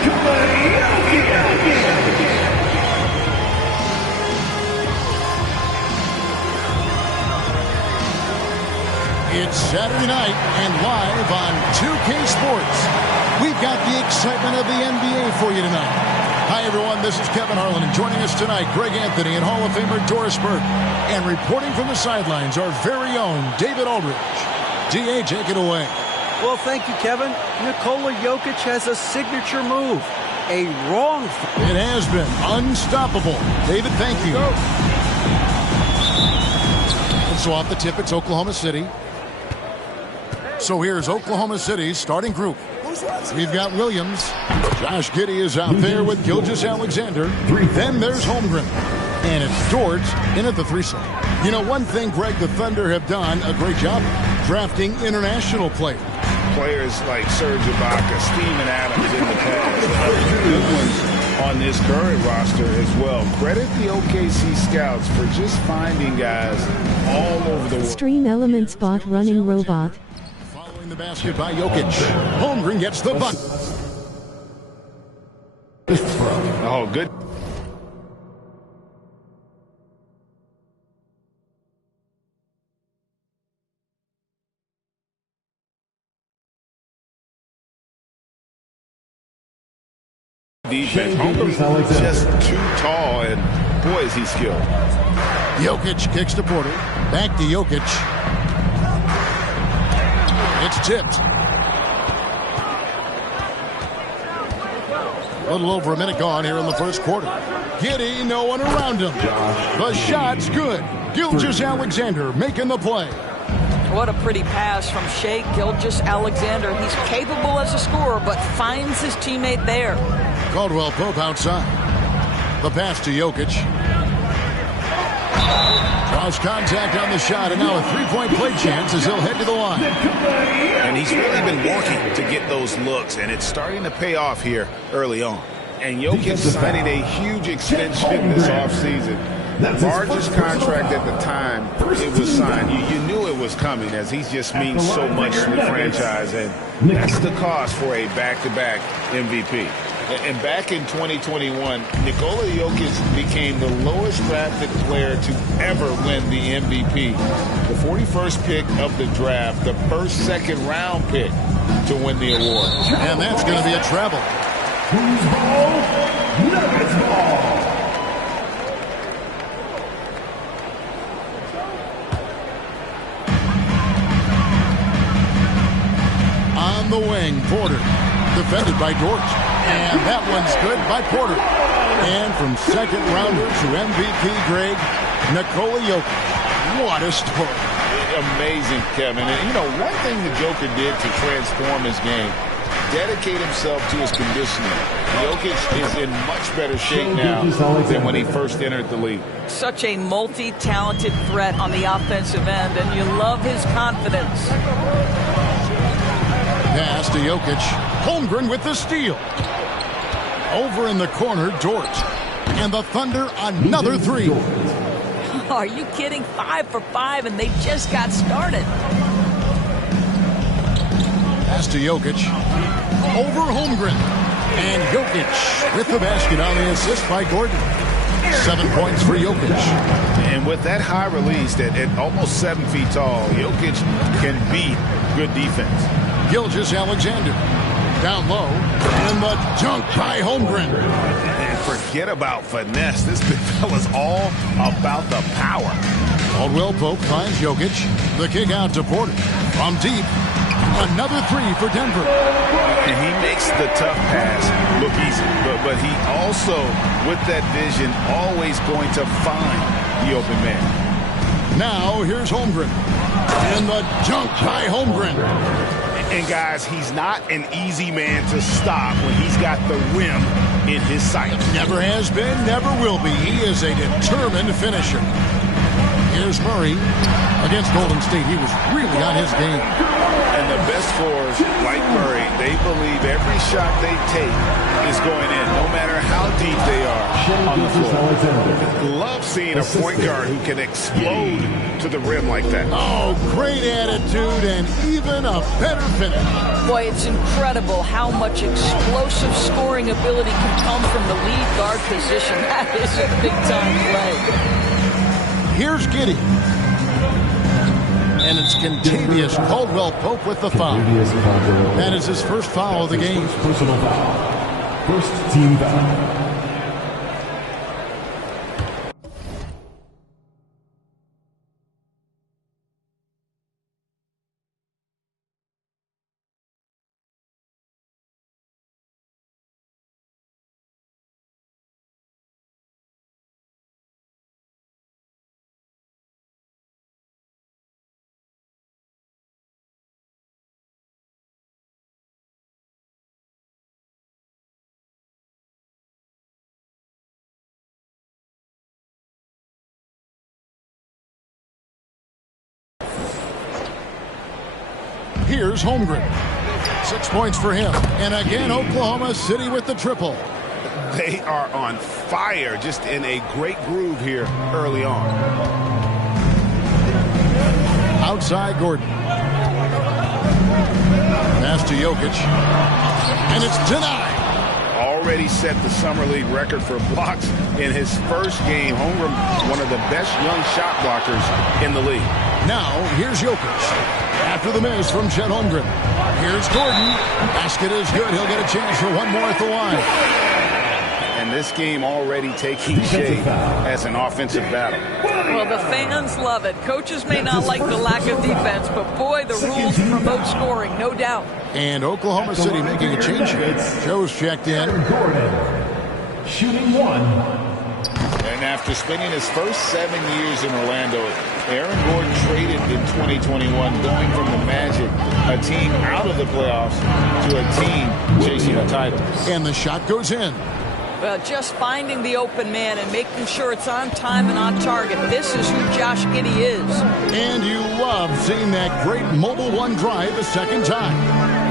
It's Saturday night and live on 2K Sports. We've got the excitement of the NBA for you tonight. Hi, everyone. This is Kevin Harlan, and joining us tonight, Greg Anthony and Hall of Famer Doris Burke. And reporting from the sidelines, our very own David Aldridge. D.A., take it away. Well, thank you, Kevin. Nikola Jokic has a signature move. A wrong. It has been unstoppable. David, thank you. And so off the tip, it's Oklahoma City. So here's Oklahoma City's starting group. We've got Williams. Josh Giddey is out there with Gilgeous-Alexander. Then there's Holmgren. And it's Dort in at the 3 slot. You know, one thing, Greg, the Thunder have done a great job drafting international players. Players like Serge Ibaka, Steven Adams in the past. Good ones on this current roster as well. Credit the OKC scouts for just finding guys all over the world. Stream Element Spot Running Robot. Following the basket by Jokic. Holmgren gets the bucket. Oh, good. Defense. Holmgren's just too tall, and boy, is he skilled. Jokic kicks to Porter. Back to Jokic. It's tipped. A little over a minute gone here in the first quarter. Giddey, no one around him. The shot's good. Gilgeous-Alexander making the play. What a pretty pass from Shai Gilgeous-Alexander. He's capable as a scorer, but finds his teammate there. Caldwell Pope outside. The pass to Jokic. Draws contact on the shot, and now a three-point play chance as he'll head to the line. And he's really been working to get those looks, and it's starting to pay off here early on. And Jokic signing a huge extension this offseason. Largest contract at the time it was signed. You knew it was coming, as he just means so much to the franchise, and that's the cost for a back-to-back MVP. And back in 2021, Nikola Jokic became the lowest drafted player to ever win the MVP. The 41st pick of the draft, the first second-round pick to win the award. And that's going to be a travel. Who's ball? Nuggets ball. On the wing, Porter. Defended by Dort. And that one's good by Porter. And from second rounder to MVP Greg, Nikola Jokic. What a story. Amazing, Kevin. And, you know, one thing the Joker did to transform his game, dedicate himself to his conditioning. Jokic is in much better shape now than when he first entered the league. Such a multi-talented threat on the offensive end, and you love his confidence. Pass to Jokic. Holmgren with the steal. Over in the corner, Dort. And the Thunder another three. Are you kidding? 5 for 5, and they just got started. Pass to Jokic. Over Holmgren. And Jokic with the basket on the assist by Gordon. 7 points for Jokic. And with that high release at almost 7 feet tall, Jokic can beat good defense. Gilgeous-Alexander down low, and the dunk by Holmgren. And forget about finesse. This big fella's all about the power. Caldwell Pope finds Jokic. The kick out to Porter. From deep, another three for Denver. And he makes the tough pass look easy. But he also, with that vision, always going to find the open man. Now here's Holmgren. And the dunk by Holmgren. And guys, he's not an easy man to stop when he's got the rim in his sight. Never has been, never will be. He is a determined finisher. Here's Murray against Golden State. He was really on his game. And the best scorers, like Murray, they believe every shot they take is going in, no matter how deep they are on the floor. Love seeing a point guard who can explode to the rim like that. Oh, great attitude and even a better finish. Boy, it's incredible how much explosive scoring ability can come from the lead guard position. That is a big-time play. Here's Giddey. And it's Kentavious Caldwell-Pope with the foul. That is his first foul of the game. Personal foul. First team foul. Here's Holmgren. 6 points for him. And again, Oklahoma City with the triple. They are on fire, just in a great groove here early on. Outside Gordon. Pass to Jokic. And it's denied. Already set the Summer League record for blocks in his first game. Holmgren, one of the best young shot blockers in the league. Now, here's Jokic. After the miss from Chet Holmgren. Here's Gordon. Basket is good. He'll get a chance for one more at the line. And this game already taking shape as an offensive battle. Well, the fans love it. Coaches may not like the lack of defense, but boy, the rules promote scoring, no doubt. And Oklahoma City making a change here. Joe's checked in. Gordon, shooting one. And after spending his first 7 years in Orlando, Aaron Gordon traded in 2021, going from the Magic, a team out of the playoffs, to a team chasing a title. And the shot goes in. Well, just finding the open man and making sure it's on time and on target. This is who Josh Giddey is. And you love seeing that great mobile one drive a second time.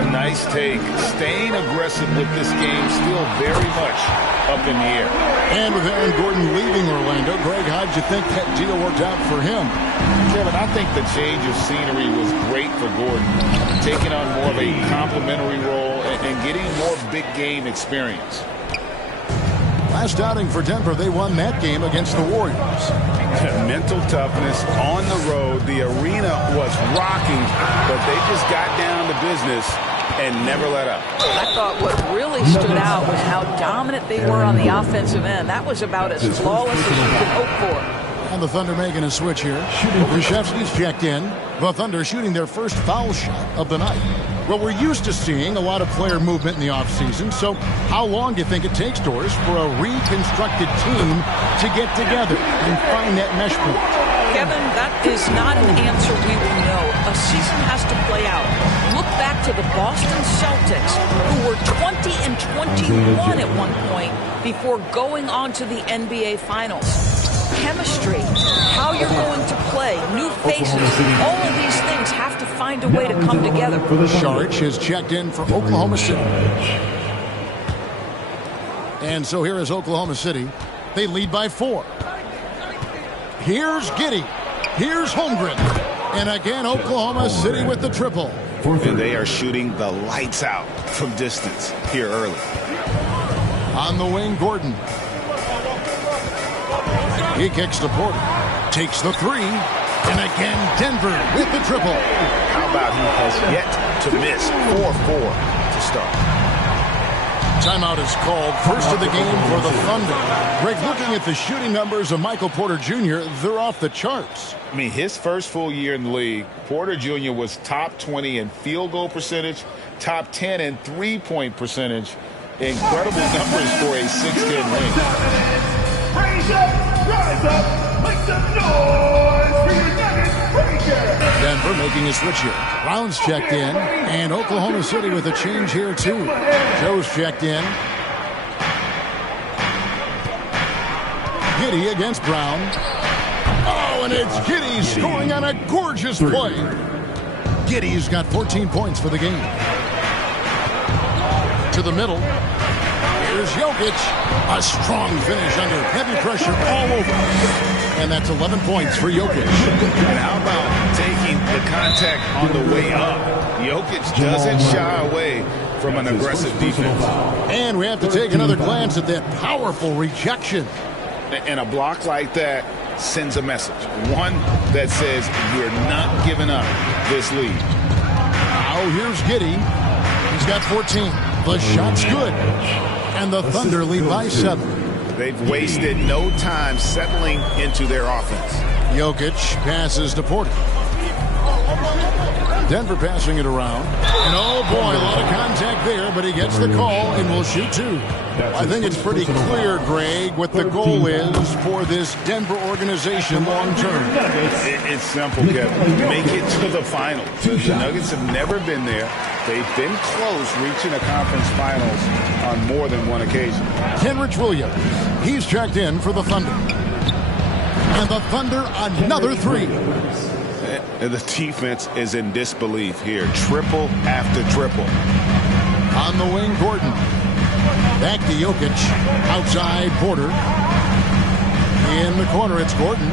A nice take. Staying aggressive with this game, still very much up in the air. And with Aaron Gordon leaving Orlando, Greg, how'd you think that deal worked out for him? Kevin, I think the change of scenery was great for Gordon, taking on more of a complimentary role and getting more big game experience. Last outing for Denver, they won that game against the Warriors. Mental toughness on the road. The arena was rocking, but they just got down to business and never let up. I thought what really stood out was how dominant they were on the offensive end. That was about as flawless as you could hope for. And the Thunder making a switch here. Krzyzewski's checked in. The Thunder shooting their first foul shot of the night. Well, we're used to seeing a lot of player movement in the offseason, so how long do you think it takes, Doris, for a reconstructed team to get together and find that mesh point? Kevin, that is not an answer we will know. A season has to play out. Look back to the Boston Celtics, who were 20-21 at one point before going on to the NBA Finals. Chemistry, how you're going to play, new faces, all of these things have to find a way to come together. Saric has checked in for Oklahoma City. And so here is Oklahoma City. They lead by 4. Here's Giddey. Here's Holmgren. And again, Oklahoma City with the triple. And they are shooting the lights out from distance here early. On the wing, Gordon. He kicks to Porter. Takes the 3. And again, Denver with the triple. How about he has yet to miss 4-4 to start. Timeout is called. First of the game for the Thunder. Greg, looking at the shooting numbers of Michael Porter Jr., they're off the charts. I mean, his first full year in the league, Porter Jr. was top 20 in field goal percentage, top 10 in three-point percentage. Incredible numbers for a 6'10" wing. Raise up, rise up, make some noise for your Nuggets Rangers. Denver making a switch here. Brown's checked in, and Oklahoma City with a change here too. Joe's checked in. Giddey against Brown. Oh, And it's Giddey scoring on a gorgeous play. Giddey's got 14 points for the game. To the middle. Here's Jokic. A strong finish under heavy pressure all over. And that's 11 points for Jokic. And how about taking the contact on the way up? Jokic doesn't shy away from an aggressive defense. And we have to take another glance at that powerful rejection. And a block like that sends a message. One that says we're not giving up this lead. Now here's Giddey. He's got 14. The shot's good. And the Thunder lead by 7. They've wasted no time settling into their offense. Jokic passes to Porter. Denver passing it around. And oh boy, a lot of contact there, but he gets the call and will shoot 2. I think it's pretty clear, Greg, what the goal is for this Denver organization long term. It's simple, Kevin. Make it to the finals. The Nuggets have never been there. They've been close reaching the conference finals on more than one occasion. Kenrich Williams, he's checked in for the Thunder. And the Thunder another 3. And the defense is in disbelief here. Triple after triple. On the wing, Gordon. Back to Jokic. Outside, Porter. In the corner, it's Gordon.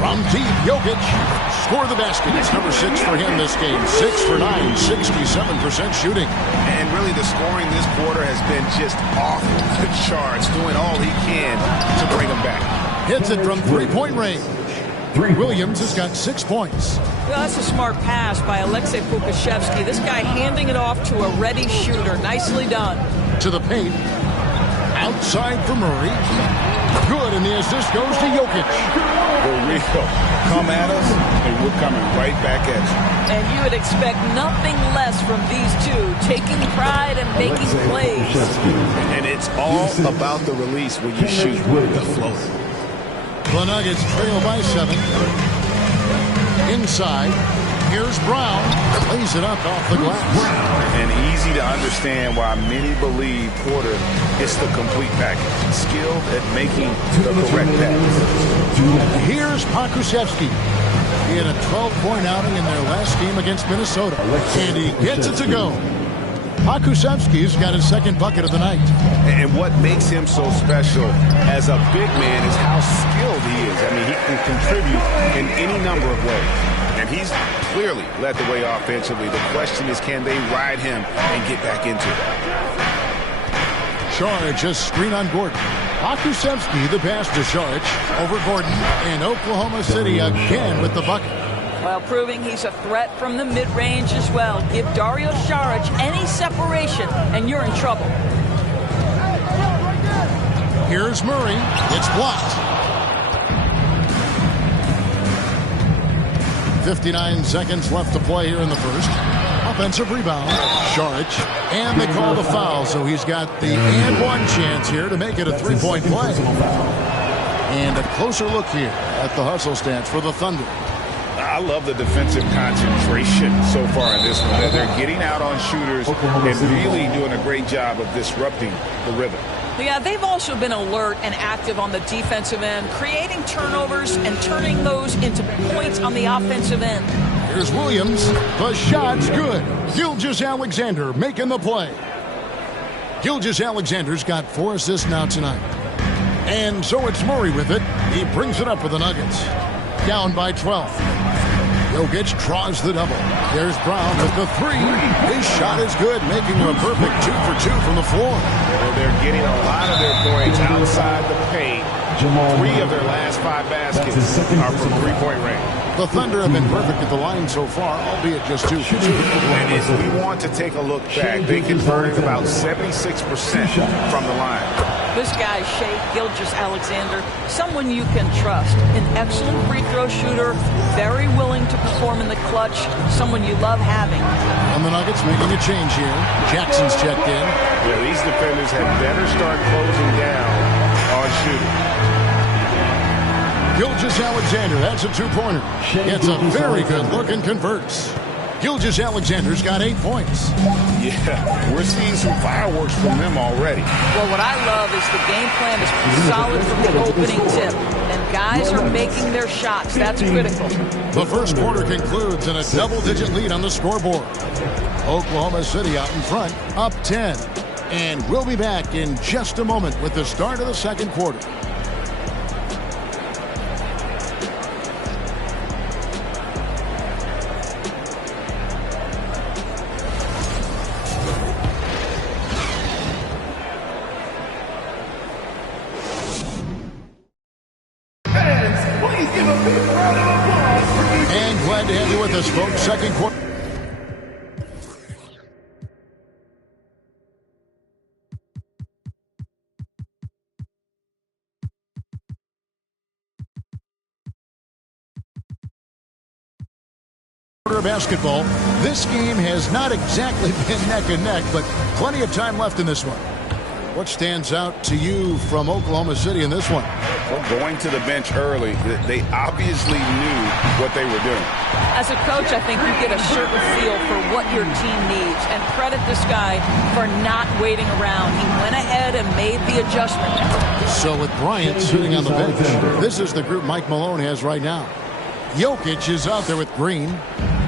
From deep, Jokic. Score the basket. It's number 6 for him this game. 6 for 9, 67% shooting. And really the scoring this quarter has been just off the charts, doing all he can to bring him back. Hits it from three-point range. Williams has got 6 points. Well, that's a smart pass by Aleksej Pokusevski. This guy handing it off to a ready shooter. Nicely done. To the paint. Outside for Murray. Good, and the assist goes to Jokic. For real. Come at us, and we're coming right back at you. And you would expect nothing less from these two, taking pride and making plays. And it's all about the release when you shoot the floater. The Nuggets trail by 7. Inside, here's Brown. Lays it up off the glass. And easy to understand why many believe Porter is the complete package. Skilled at making the correct pass. Here's Pokusevski. He had a 12-point outing in their last game against Minnesota. And he gets it to go. Pokusevski's got his second bucket of the night. And what makes him so special as a big man is how skilled he is. I mean, he can contribute in any number of ways. And he's clearly led the way offensively. The question is, can they ride him and get back into it? Saric just screen on Gordon. Pokusevski, the pass to Saric over Gordon. And Oklahoma City again with the bucket. Well, proving he's a threat from the mid-range as well. Give Dario Saric any separation, and you're in trouble. Here's Murray. It's blocked. 59 seconds left to play here in the first. Offensive rebound. Saric. And they call the foul, so he's got the and one chance here to make it a 3-point play. And a closer look here at the hustle stance for the Thunder. I love the defensive concentration so far in this one. They're getting out on shooters and really doing a great job of disrupting the rhythm. Yeah, they've also been alert and active on the defensive end, creating turnovers and turning those into points on the offensive end. Here's Williams. The shot's good. Gilgeous-Alexander making the play. Gilgeous-Alexander's got 4 assists now tonight. And so it's Murray with it. He brings it up for the Nuggets. Down by 12. Jokic draws the double. There's Brown with the 3. His shot is good, making him a perfect 2 for 2 from the floor. Well, they're getting a lot of their points outside the paint. 3 of their last 5 baskets are from three-point range. The Thunder have been perfect at the line so far, albeit just 2 for 2. And if we want to take a look back, they converted about 76% from the line. This guy, Shai Gilgeous-Alexander, someone you can trust. An excellent free throw shooter, very willing to perform in the clutch, someone you love having. And the Nuggets making a change here. Jackson's checked in. Yeah, these defenders had better start closing down on shooting. Gilgeous-Alexander, that's a 2-pointer. It's a very good look and converts. Gilgeous-Alexander's got 8 points. Yeah, we're seeing some fireworks from him already. Well, what I love is the game plan is solid from the opening tip. And guys are making their shots. That's critical. The first quarter concludes in a double-digit lead on the scoreboard. Oklahoma City out in front, up 10. And we'll be back in just a moment with the start of the second quarter. And glad to have you with us, folks. Second quarter. Basketball. This game has not exactly been neck and neck, but plenty of time left in this one. What stands out to you from Oklahoma City in this one? Well, going to the bench early, they obviously knew what they were doing. As a coach, I think you get a certain feel for what your team needs, and credit this guy for not waiting around. He went ahead and made the adjustment. So with Bryant sitting on the bench, this is the group Mike Malone has right now. Jokic is out there with Green.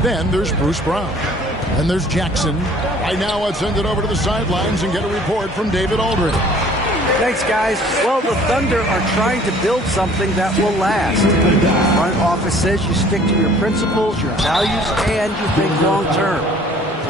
Then there's Bruce Brown. And there's Jackson. Right now, let's send it over to the sidelines and get a report from David Aldridge. Thanks, guys. Well, the Thunder are trying to build something that will last. The front office says you stick to your principles, your values, and you think long term.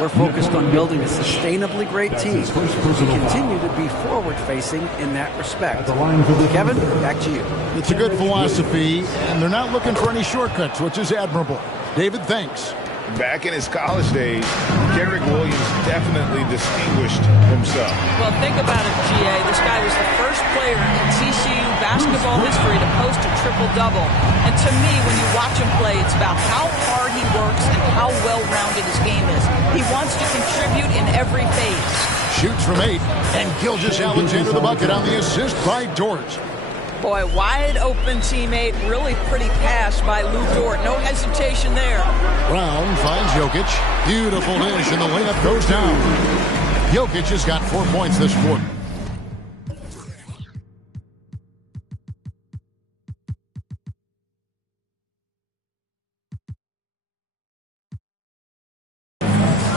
We're focused on building a sustainably great team. We continue to be forward-facing in that respect. Kevin, back to you. It's a good philosophy, and they're not looking for any shortcuts, which is admirable. David, thanks. Back in his college days, Kenrich Williams definitely distinguished himself. Well, think about it, GA. This guy was the first player in TCU basketball history to post a triple-double. And to me, when you watch him play, it's about how hard he works and how well-rounded his game is. He wants to contribute in every phase. Shoots from 8, and Gilgeous-Alexander the bucket on the assist by Dort. Boy, wide open teammate, really pretty pass by Lou Dort. No hesitation there. Brown finds Jokic. Beautiful dish, and the layup goes down. Jokic has got 4 points this quarter.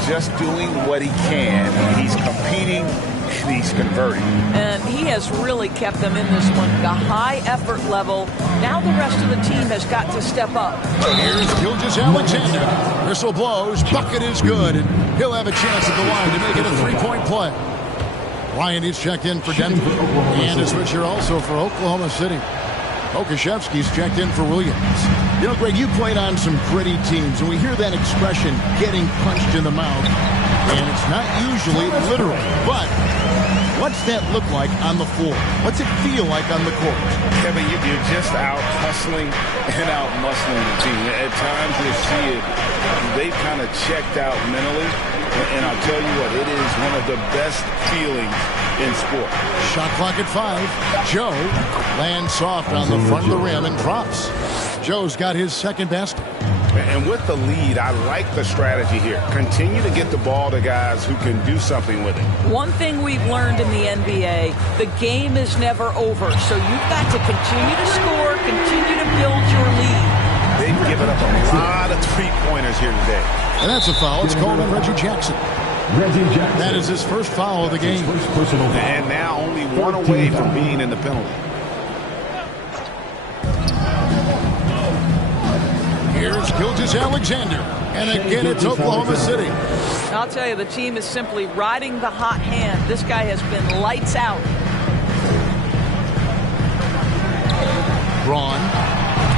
Just doing what he can. He's competing. He's converting. And he has really kept them in this one. The high effort level. Now the rest of the team has got to step up. Here's Gilgeous-Alexander. Whistle blows. Bucket is good. And he'll have a chance at the line to make it a three-point play. Ryan is checked in for Denver. And a switcher also for Oklahoma City. Okashevsky's checked in for Williams. You know, Greg, you played on some gritty teams, and we hear that expression, getting punched in the mouth. And it's not usually literal, but what's that look like on the floor? What's it feel like on the court? Kevin, you're just out hustling and out muscling the team. At times you'll see it, they've kind of checked out mentally. And I'll tell you what, it is one of the best feelings in sport. Shot clock at 5. Joe lands soft on the front of the rim and drops. Joe's got his second basket. And with the lead, I like the strategy here. Continue to get the ball to guys who can do something with it. One thing we've learned in the NBA, the game is never over. So you've got to continue to score, continue to build your lead. They've given up a lot of three-pointers here today. And that's a foul. It's called on Reggie Jackson. That is his first foul of the game. And now only one away from being in the penalty. Here's Gilgeous-Alexander. And again, it's Oklahoma City. I'll tell you, the team is simply riding the hot hand. This guy has been lights out. Braun.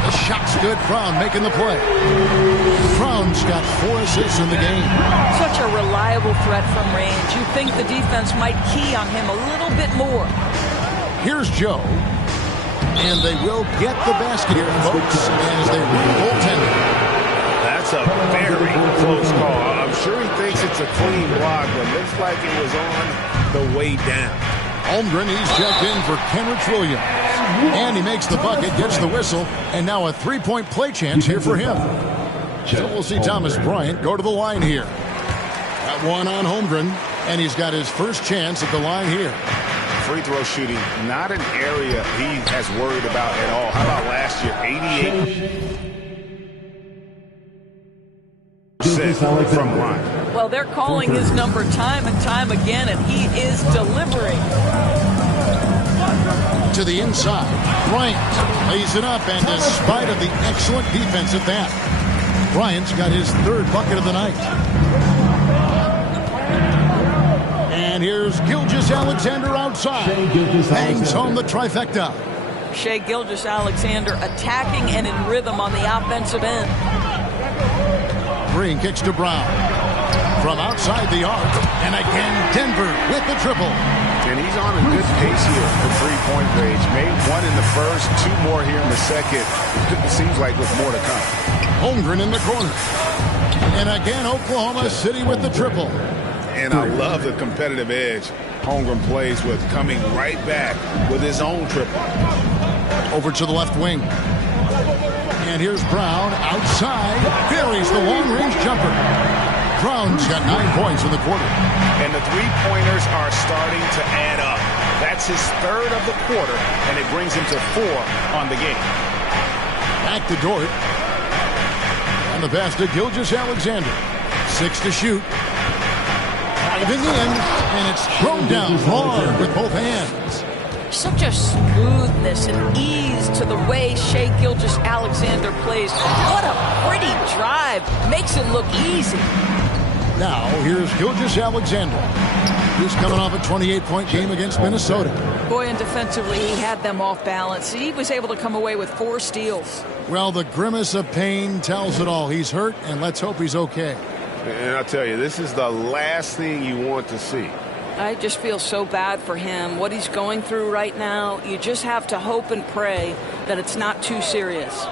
The shot's good. Brown making the play. Brown's got 4 assists in the game. Such a reliable threat from range. You think the defense might key on him a little bit more. Here's Joe. And they will get the basket here, folks, as they goaltend. That's a very close call. I'm sure he thinks it's a clean block, but looks like it was on the way down. Holmgren, he's checked in for Kenrich Williams. And he makes the bucket, gets the whistle, and now a three-point play chance here for him. So we'll see Thomas Bryant go to the line here. That one on Holmgren, and he's got his first chance at the line here. Free throw shooting, not an area he has worried about at all. How about last year, 88% from line. Well, they're calling his number time and time again, and he is delivering. To the inside, Bryant lays it up, and despite of the excellent defense at that, Bryant's got his third bucket of the night. And here's Gilgeous-Alexander outside. Hangs home the trifecta. Shai Gilgeous-Alexander attacking and in rhythm on the offensive end. Green kicks to Brown. From outside the arc. And again, Denver with the triple. And he's on a good pace here for three-point range. Made one in the first, two more here in the second. It seems like with more to come. Holmgren in the corner. And again, Oklahoma City with the triple. And I love the competitive edge Holmgren plays with, coming right back with his own triple. Over to the left wing. And here's Brown outside. Buries the long-range jumper. Brown's got 9 points in the quarter. And the three-pointers are starting to add up. That's his third of the quarter, and it brings him to 4 on the game. Back to Dort. And the pass to Gilgeous-Alexander. 6 to shoot. 5 in the end, and it's thrown down hard with both hands. Such a smoothness and ease to the way Shai Gilgeous-Alexander plays. What a pretty drive. Makes it look easy. Now, here's Gilgeous-Alexander. He's coming off a 28-point game against Minnesota. Boy, and defensively, he had them off balance. He was able to come away with 4 steals. Well, the grimace of pain tells it all. He's hurt, and let's hope he's okay. And I'll tell you, this is the last thing you want to see. I just feel so bad for him. What he's going through right now, you just have to hope and pray that it's not too serious.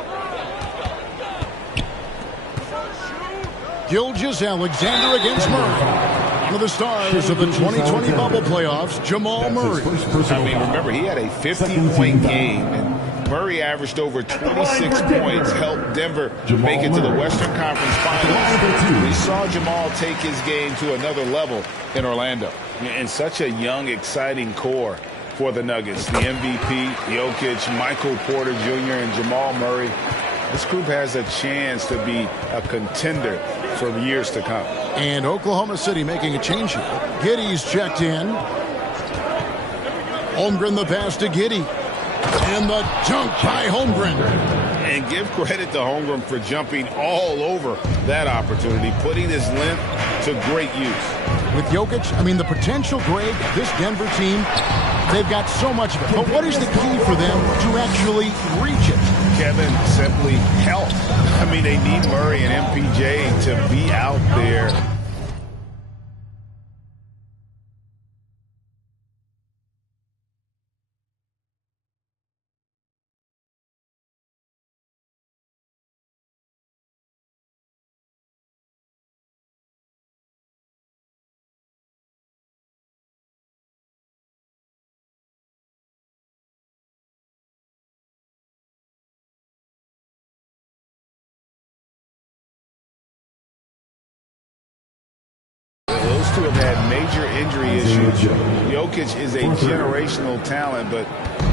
Gilgeous-Alexander against Murray. One of the stars of the 2020 bubble playoffs, Jamal Murray. I mean, remember, he had a 50-point game, and Murray averaged over 26 points, helped Denver make it to the Western Conference Finals. We saw Jamal take his game to another level in Orlando. And such a young, exciting core for the Nuggets. The MVP, Jokic, Michael Porter Jr., and Jamal Murray. This group has a chance to be a contender for years to come. And Oklahoma City making a change here. Giddey's checked in. Holmgren the pass to Giddey. And the dunk by Holmgren. And give credit to Holmgren for jumping all over that opportunity, putting his length to great use. With Jokic, I mean, the potential, Greg, this Denver team, they've got so much of it. But what is the key for them to actually reach it? Kevin, simply health. I mean, they need Murray and MPJ to be out there. Those two have had major injury issues. Jokic is a generational talent, but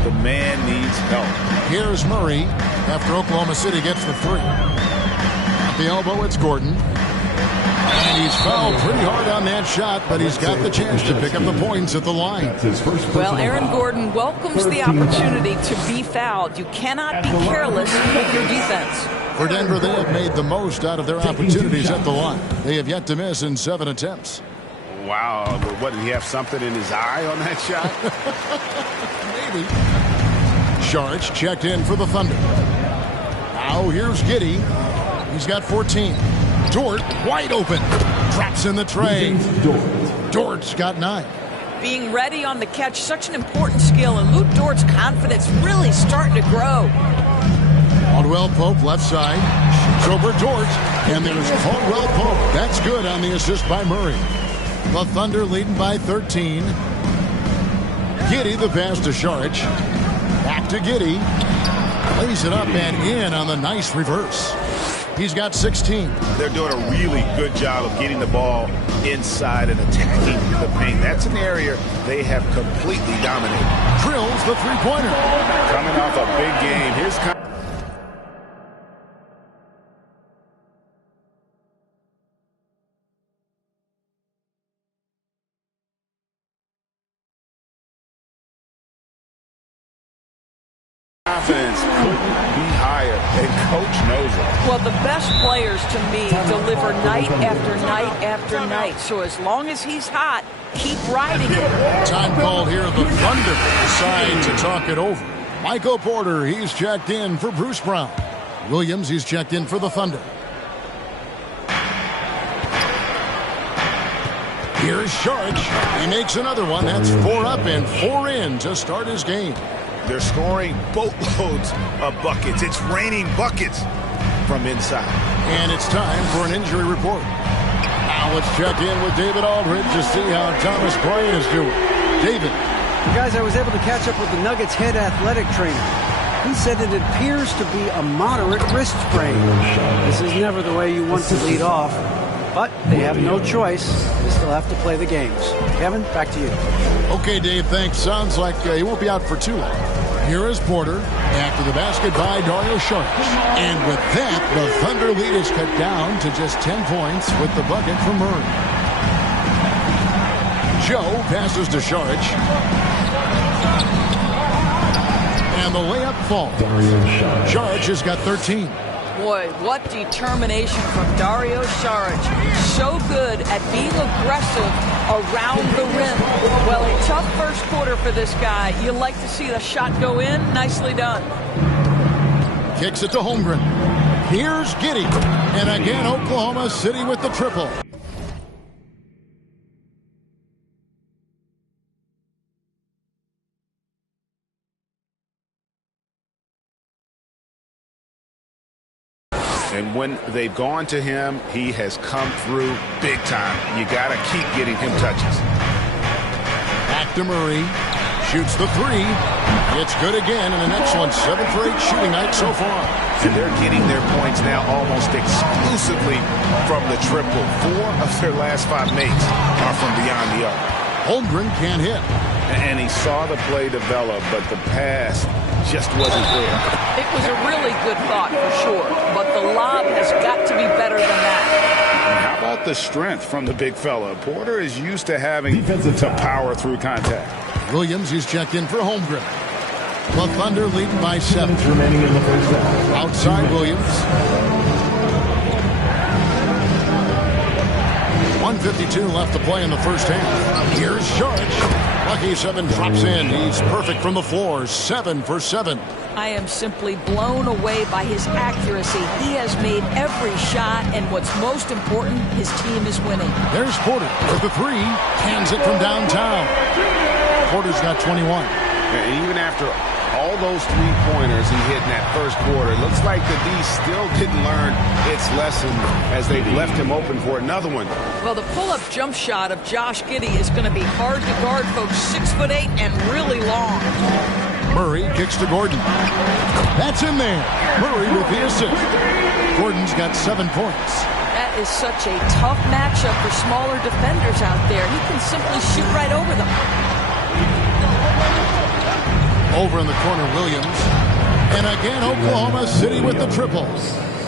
the man needs help. Here's Murray after Oklahoma City gets the 3. At the elbow, it's Gordon. And he's fouled pretty hard on that shot, but he's got the chance to pick up the points at the line. Well, Aaron Gordon welcomes the opportunity to be fouled. You cannot be careless with your defense. For Denver, they have made the most out of their opportunities at the line. They have yet to miss in 7 attempts. Wow. What, did he have something in his eye on that shot? Maybe. Saric checked in for the Thunder. Now here's Giddey. He's got 14. Dort wide open. Drops in the tray. Dort's got 9. Being ready on the catch, such an important skill, and Luke Dort's confidence really starting to grow. Caldwell Pope left side. Shoots over Dort. And there's Caldwell Pope. That's good on the assist by Murray. The Thunder leading by 13. Giddey the pass to Saric. Back to Giddey. Lays it up and in on the nice reverse. He's got 16. They're doing a really good job of getting the ball inside and attacking the paint. That's an area they have completely dominated. Drills the three-pointer. Coming off a big game. Here's confidence couldn't be higher, and coach knows it. Well, the best players to me deliver night after night after night. So as long as he's hot, keep riding it. Time called here. The Thunder decide to talk it over. Michael Porter, he's checked in for Bruce Brown. Williams, he's checked in for the Thunder. Here's Saric. He makes another one. That's 4 up and 4 in to start his game. They're scoring boatloads of buckets. It's raining buckets from inside. And it's time for an injury report. Now let's check in with David Aldridge to see how Thomas Bryant is doing. David. Guys, I was able to catch up with the Nuggets head athletic trainer. He said it appears to be a moderate wrist sprain. This is never the way you want to lead off, but they have no choice. They still have to play the games. Kevin, back to you. Okay, Dave, thanks. Sounds like he won't be out for too long. Here is Porter after the basket by Dario Saric. And with that, the Thunder lead is cut down to just 10 points with the bucket from Murray. Joe passes to Saric. And the layup falls. Saric has got 13. Boy, what determination from Dario Saric. So good at being aggressive around the rim. Well, a tough first quarter for this guy. You like to see the shot go in. Nicely done. Kicks it to Holmgren. Here's Giddey. And again, Oklahoma City with the triple. And when they've gone to him, he has come through big time. You got to keep getting him touches. Back to Murray. Shoots the three. It's good again, and an excellent 7 for 8 shooting night so far. And they're getting their points now almost exclusively from the triple. 4 of their last 5 makes are from beyond the arc. Holmgren can't hit. And he saw the play develop, but the pass just wasn't there. It was a really good thought for sure, but the lob has got to be better than that. And how about the strength from the big fella? Porter is used to having to power through contact. Williams is checked in for Holmgren. The Thunder leading by 7. Remaining in the first half. Outside Williams. 1:52 left to play in the first half. Here's Saric. Lucky 7 drops in. He's perfect from the floor. 7 for 7. I am simply blown away by his accuracy. He has made every shot, and what's most important, his team is winning. There's Porter with the 3. Hands it from downtown. Porter's got 21. And even after all those three-pointers he hit in that first quarter, it looks like the D still didn't learn its lesson as they left him open for another one. Well, the pull-up jump shot of Josh Giddey is going to be hard to guard, folks. 6'8" and really long. Murray kicks to Gordon. That's in there. Murray with the assist. Gordon's got 7 points. That is such a tough matchup for smaller defenders out there. He can simply shoot right over them. Over in the corner, Williams. And again, Oklahoma City with the triple.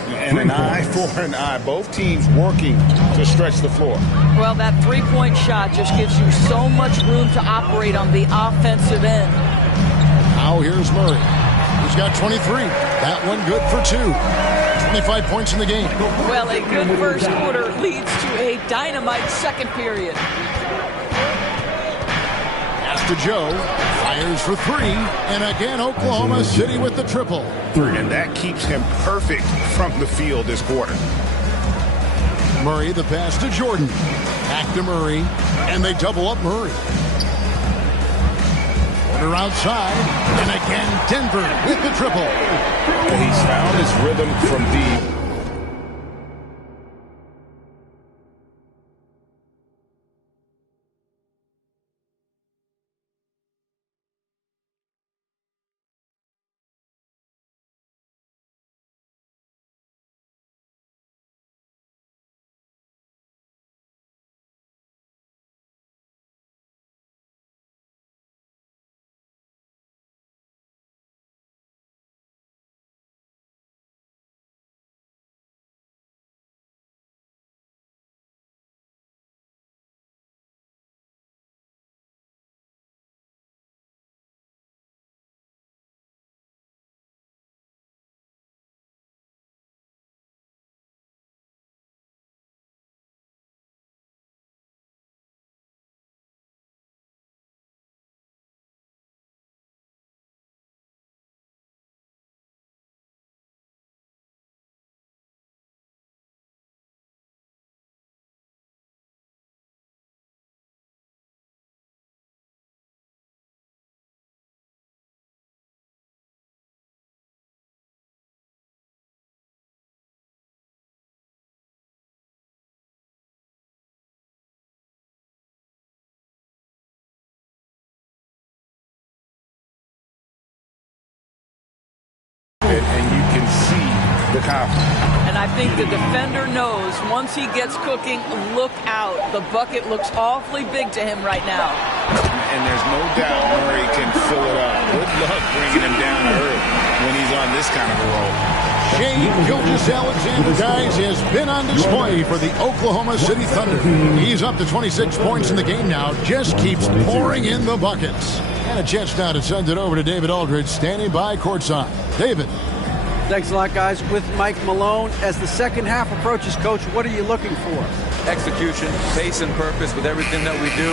And an eye for an eye. Both teams working to stretch the floor. Well, that three-point shot just gives you so much room to operate on the offensive end. Now here's Murray. He's got 23. That one good for 2. 25 points in the game. Well, a good first quarter leads to a dynamite second period. Pass to Joe. Fires for 3. And again, Oklahoma City with the triple. And that keeps him perfect from the field this quarter. Murray, the pass to Jordan. Back to Murray. And they double up Murray. Porter outside. And again, Denver with the triple. He's found his rhythm from deep. bit, and you can see the confidence. And I think the defender knows once he gets cooking, look out. The bucket looks awfully big to him right now. And there's no doubt Murray can fill it up. Good luck bringing him down to earth when he's on this kind of a roll. Shai Gilgeous-Alexander, guys, has been on display for the Oklahoma City Thunder. He's up to 26 points in the game now, just keeps pouring in the buckets. And a chance now to send it over to David Aldridge, standing by courtside. David. Thanks a lot, guys. With Mike Malone, as the second half approaches, Coach, what are you looking for? Execution, pace and purpose with everything that we do,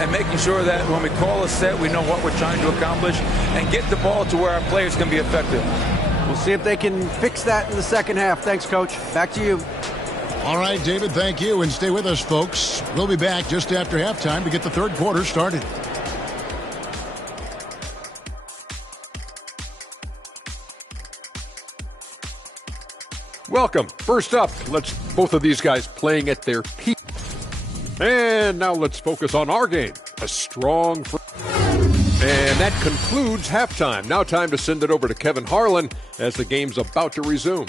and making sure that when we call a set, we know what we're trying to accomplish and get the ball to where our players can be effective. We'll see if they can fix that in the second half. Thanks, Coach. Back to you. All right, David, thank you. And stay with us, folks. We'll be back just after halftime to get the third quarter started. Welcome. First up, both of these guys playing at their peak. And now let's focus on our game. A strong and that concludes halftime. Now time to send it over to Kevin Harlan as the game's about to resume.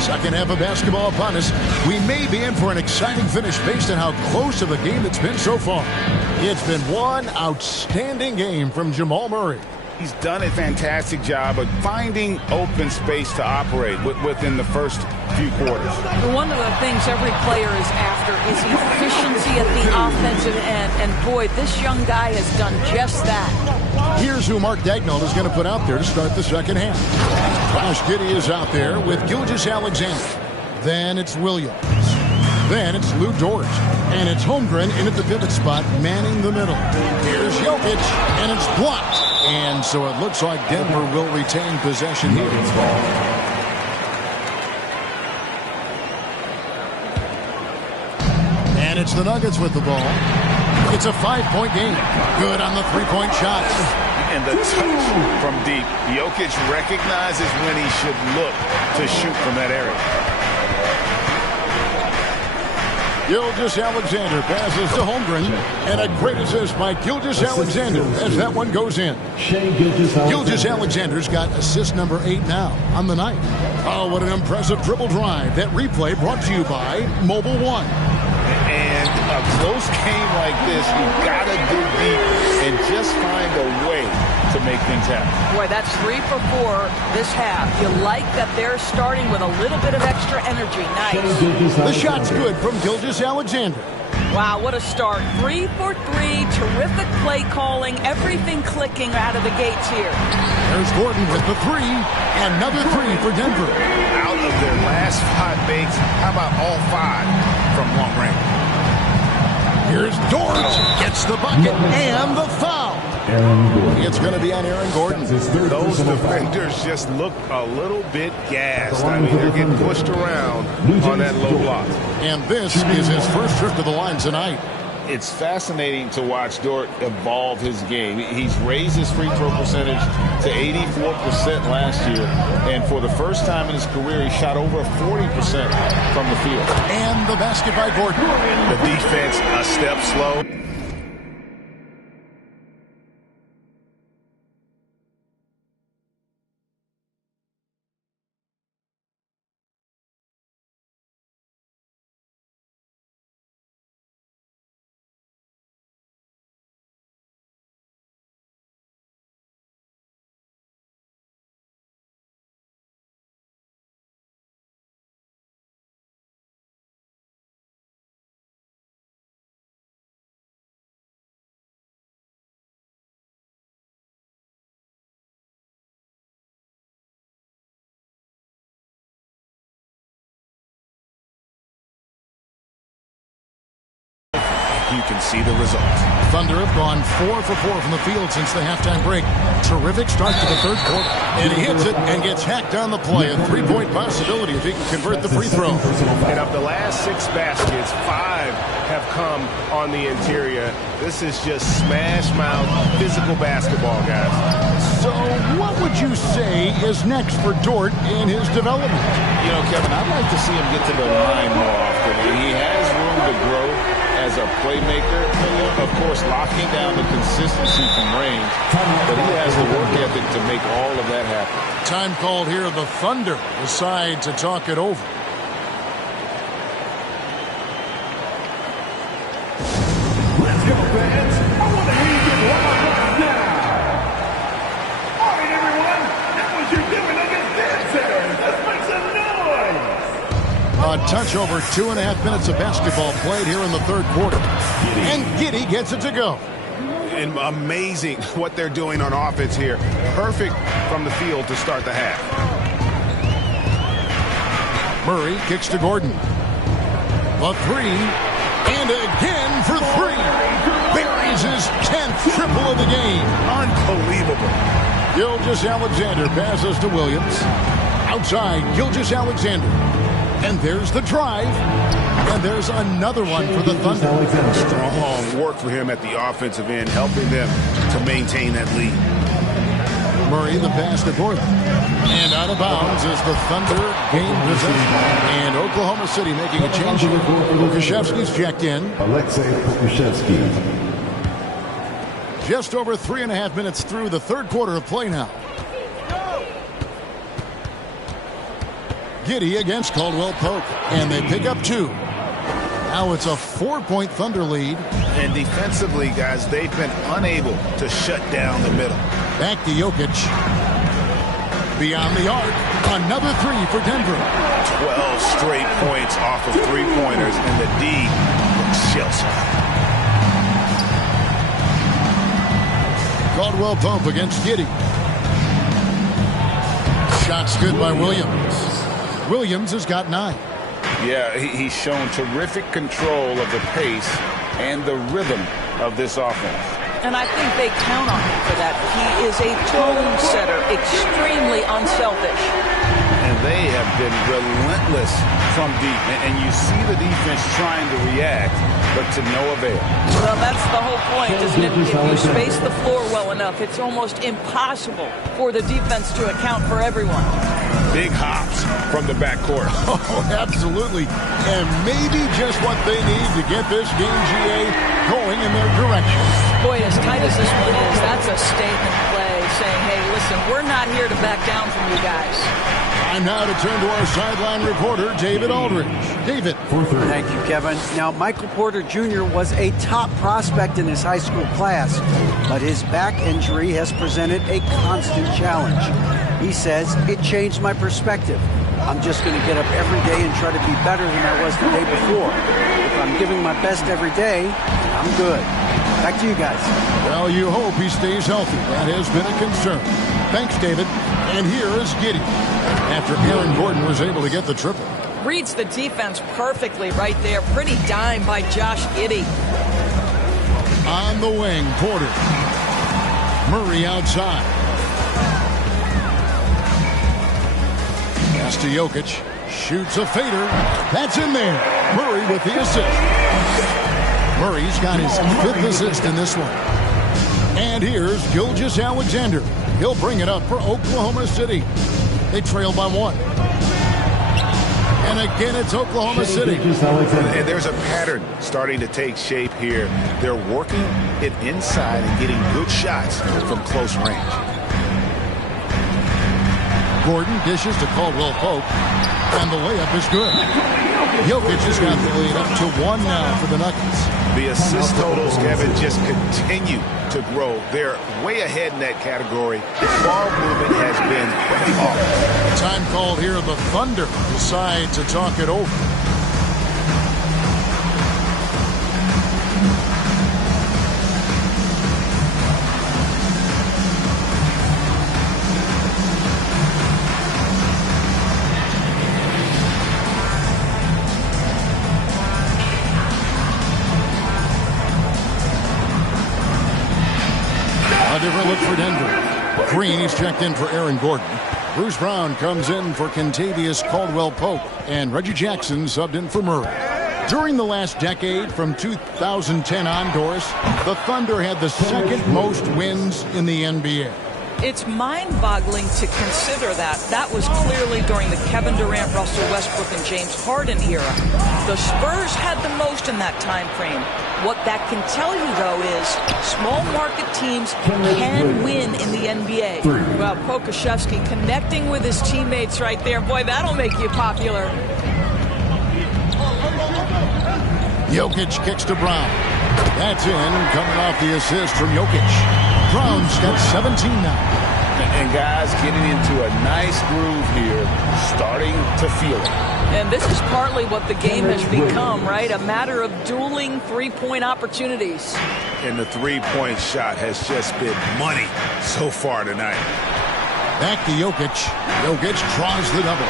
Second half of basketball upon us. We may be in for an exciting finish based on how close of a game it's been so far. It's been one outstanding game from Jamal Murray. He's done a fantastic job of finding open space to operate within the first few quarters. One of the things every player is after is efficiency at the offensive end. And boy, this young guy has done just that. Here's who Mark Daigneault is going to put out there to start the second half. Josh Giddey is out there with Gilgeous-Alexander. Then it's Williams. Then it's Lou Dort. And it's Holmgren in at the pivot spot, manning the middle. Here's Jokic, and it's blocked. And so it looks like Denver will retain possession here. And it's the Nuggets with the ball. It's a 5-point game. Good on the three-point shots. And the touch from deep. Jokic recognizes when he should look to shoot from that area. Gilgeous-Alexander passes to Holmgren, and a great assist by Gilgeous-Alexander as that one goes in. Gilgeous-Alexander's got assist number 8 now on the night. Oh, what an impressive dribble drive. That replay brought to you by Mobile One. And a close game like this, you've got to dig deep and just find a way to make things happen. Boy, that's 3 for 4 this half. You like that they're starting with a little bit of extra energy. Nice. The shot's good from Gilgeous-Alexander. Wow, what a start. 3 for 3. Terrific play calling. Everything clicking out of the gates here. There's Gordon with the 3. Another 3 for Denver. Out of their last 5 makes, how about all 5 from long range? Here's Dort. Gets the bucket and the foul. It's going to be on Aaron Gordon. Those defenders just look a little bit gassed. I mean, they're getting pushed around on that low block. And this is his first trip to the line tonight. It's fascinating to watch Dort evolve his game. He's raised his free throw percentage to 84% last year. And for the first time in his career, he shot over 40% from the field. And the basket by Gordon. The defense a step slow. You can see the results. Thunder have gone 4 for 4 from the field since the halftime break. Terrific start to the third quarter. And he hits it and gets hacked on the play. A 3-point possibility if he can convert the free throw. And of the last 6 baskets, 5 have come on the interior. This is just smash mouth physical basketball, guys. So what would you say is next for Dort in his development? You know, Kevin, I'd like to see him get to the line more often. He has room to grow as a playmaker. Of course, locking down the consistency from range. But he has the work ethic to make all of that happen. Time called here. The Thunder decide to talk it over. Let's go, fans. I want to hear you get loud right now. All right, everyone. That was your doing against dancers. Let's make some noise. A touch over 2.5 minutes of basketball played here in the third quarter. And Giddey gets it to go. And amazing what they're doing on offense here. Perfect from the field to start the half. Murray kicks to Gordon. The three. And again for three. Buries his 10th triple of the game. Unbelievable. Gilgeous-Alexander passes to Williams. Outside, Gilgeous-Alexander. And there's the drive. And there's another one for the Thunder. Strong work for him at the offensive end, helping them to maintain that lead. Murray, the pass to Gordon. And out of bounds as the Thunder gain possession. And Oklahoma City making a change. Lukashevsky's checked in. Alexei Lukashevsky. Just over 3.5 minutes through the third quarter of play now. Giddey against Caldwell Pope. And they pick up 2. Now it's a 4-point Thunder lead. And defensively, guys, they've been unable to shut down the middle. Back to Jokic. Beyond the arc. Another three for Denver. 12 straight points off of three-pointers, and the D looks shell-shocked. Caldwell Pope against Giddey. Shots good by Williams. Williams has got 9. Yeah, he's shown terrific control of the pace and the rhythm of this offense. And I think they count on him for that. He is a tone setter, extremely unselfish. And they have been relentless from deep. And you see the defense trying to react, but to no avail. Well, that's the whole point, isn't it? If you space the floor well enough, it's almost impossible for the defense to account for everyone. Big hops from the backcourt. Oh, absolutely. And maybe just what they need to get this game, GA, going in their direction. Boy, as tight as this one is, that's a statement play saying, hey, listen, we're not here to back down from you guys. Time now to turn to our sideline reporter, David Aldridge. David. Thank you, Kevin. Now, Michael Porter Jr. was a top prospect in his high school class, but his back injury has presented a constant challenge. He says, it changed my perspective. I'm just going to get up every day and try to be better than I was the day before. If I'm giving my best every day, I'm good. Back to you guys. Well, you hope he stays healthy. That has been a concern. Thanks, David. And here is Giddey after Aaron Gordon was able to get the triple. Reads the defense perfectly right there. Pretty dime by Josh Giddey. On the wing, Porter. Murray outside. Pass to Jokic. Shoots a fader. That's in there. Murray with the assist. Murray's got his 5th assist in this one. And here's Gilgeous-Alexander. He'll bring it up for Oklahoma City. They trail by 1. And again, it's Oklahoma City. And there's a pattern starting to take shape here. They're working it inside and getting good shots from close range. Gordon dishes to Caldwell Pope. And the layup is good. Jokic has got the lead up to 1 now for the Nuggets. The assist totals, Kevin, just continue to grow. They're way ahead in that category. Ball movement has been off. Time called here. The Thunder decide to talk it over. A different look for Denver. Green is checked in for Aaron Gordon. Bruce Brown comes in for Kentavious Caldwell Pope. And Reggie Jackson subbed in for Murray. During the last decade, from 2010 on, Doris, the Thunder had the second most wins in the NBA. It's mind-boggling to consider that. That was clearly during the Kevin Durant, Russell Westbrook, and James Harden era. The Spurs had the most in that time frame. What that can tell you, though, is small market teams can win in the NBA. Well, Pokusevski connecting with his teammates right there. Boy, that'll make you popular. Jokic kicks to Brown. That's in, coming off the assist from Jokic. Brown's got 17 now. And guys getting into a nice groove here, starting to feel it. And this is partly what the game has become, right? A matter of dueling three-point opportunities. And the three-point shot has just been money so far tonight. Back to Jokic. Jokic draws the double.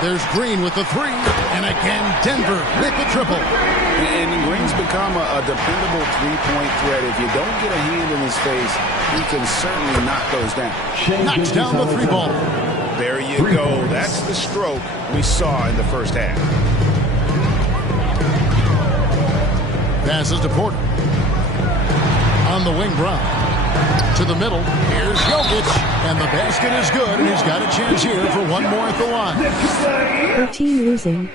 There's Green with the three. And again, Denver with the triple. And Green's become a dependable three-point threat. If you don't get a hand in his face, he can certainly knock those down. Knocks down the three ball. There you go. That's the stroke we saw in the first half. Passes to Porter. On the wing, Brown. To the middle. Here's Jokic. And the basket is good. And he's got a chance here for one more at the line. Her team losing.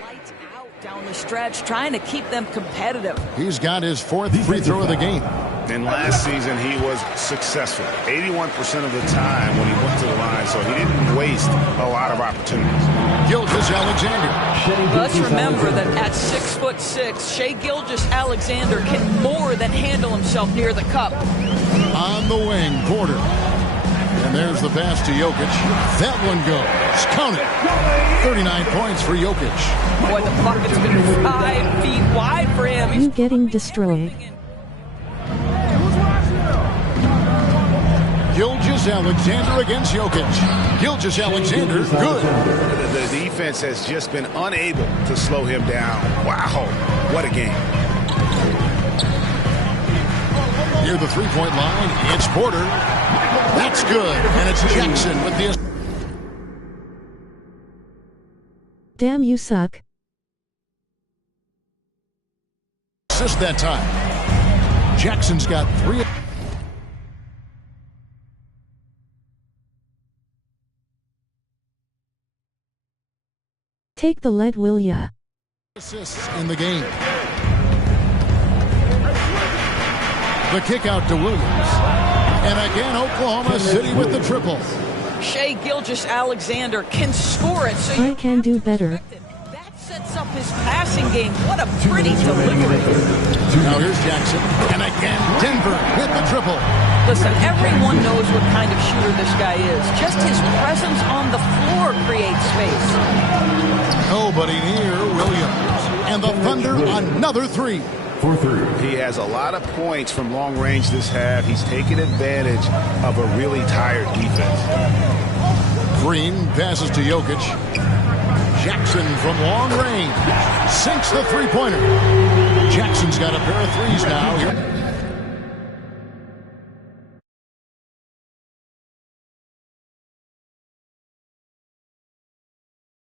Down the stretch, trying to keep them competitive. He's got his fourth free throw of the game. And last season, he was successful 81% of the time when he went to the line, so he didn't waste a lot of opportunities. Gilgeous-Alexander. Let's remember that at 6'6", Shai Gilgeous-Alexander can more than handle himself near the cup. On the wing, Porter. And there's the pass to Jokic. That one goes. Count it. 39 points for Jokic. Boy, the bucket's been 5 feet wide for him. You getting destroyed. Gilgeous-Alexander against Jokic. Gilgeous-Alexander, good. The defense has just been unable to slow him down. Wow, what a game. Near the three-point line, it's Porter. That's good, and it's Jackson with the... Damn, you suck. Assist that time. Jackson's got 3... Take the lead, will ya? assists in the game. The kick out to Williams. And again, Oklahoma City with the triple. Shai Gilgeous-Alexander can score it. So I can do better. That sets up his passing game. What a pretty delivery. Now here's Jackson. And again, Denver with the triple. Listen, everyone knows what kind of shooter this guy is. Just his presence on the floor creates space. Nobody near Williams. And the Thunder, another three. He has a lot of points from long range this half. He's taken advantage of a really tired defense. Green passes to Jokic. Jackson from long range sinks the three-pointer. Jackson's got a pair of threes now.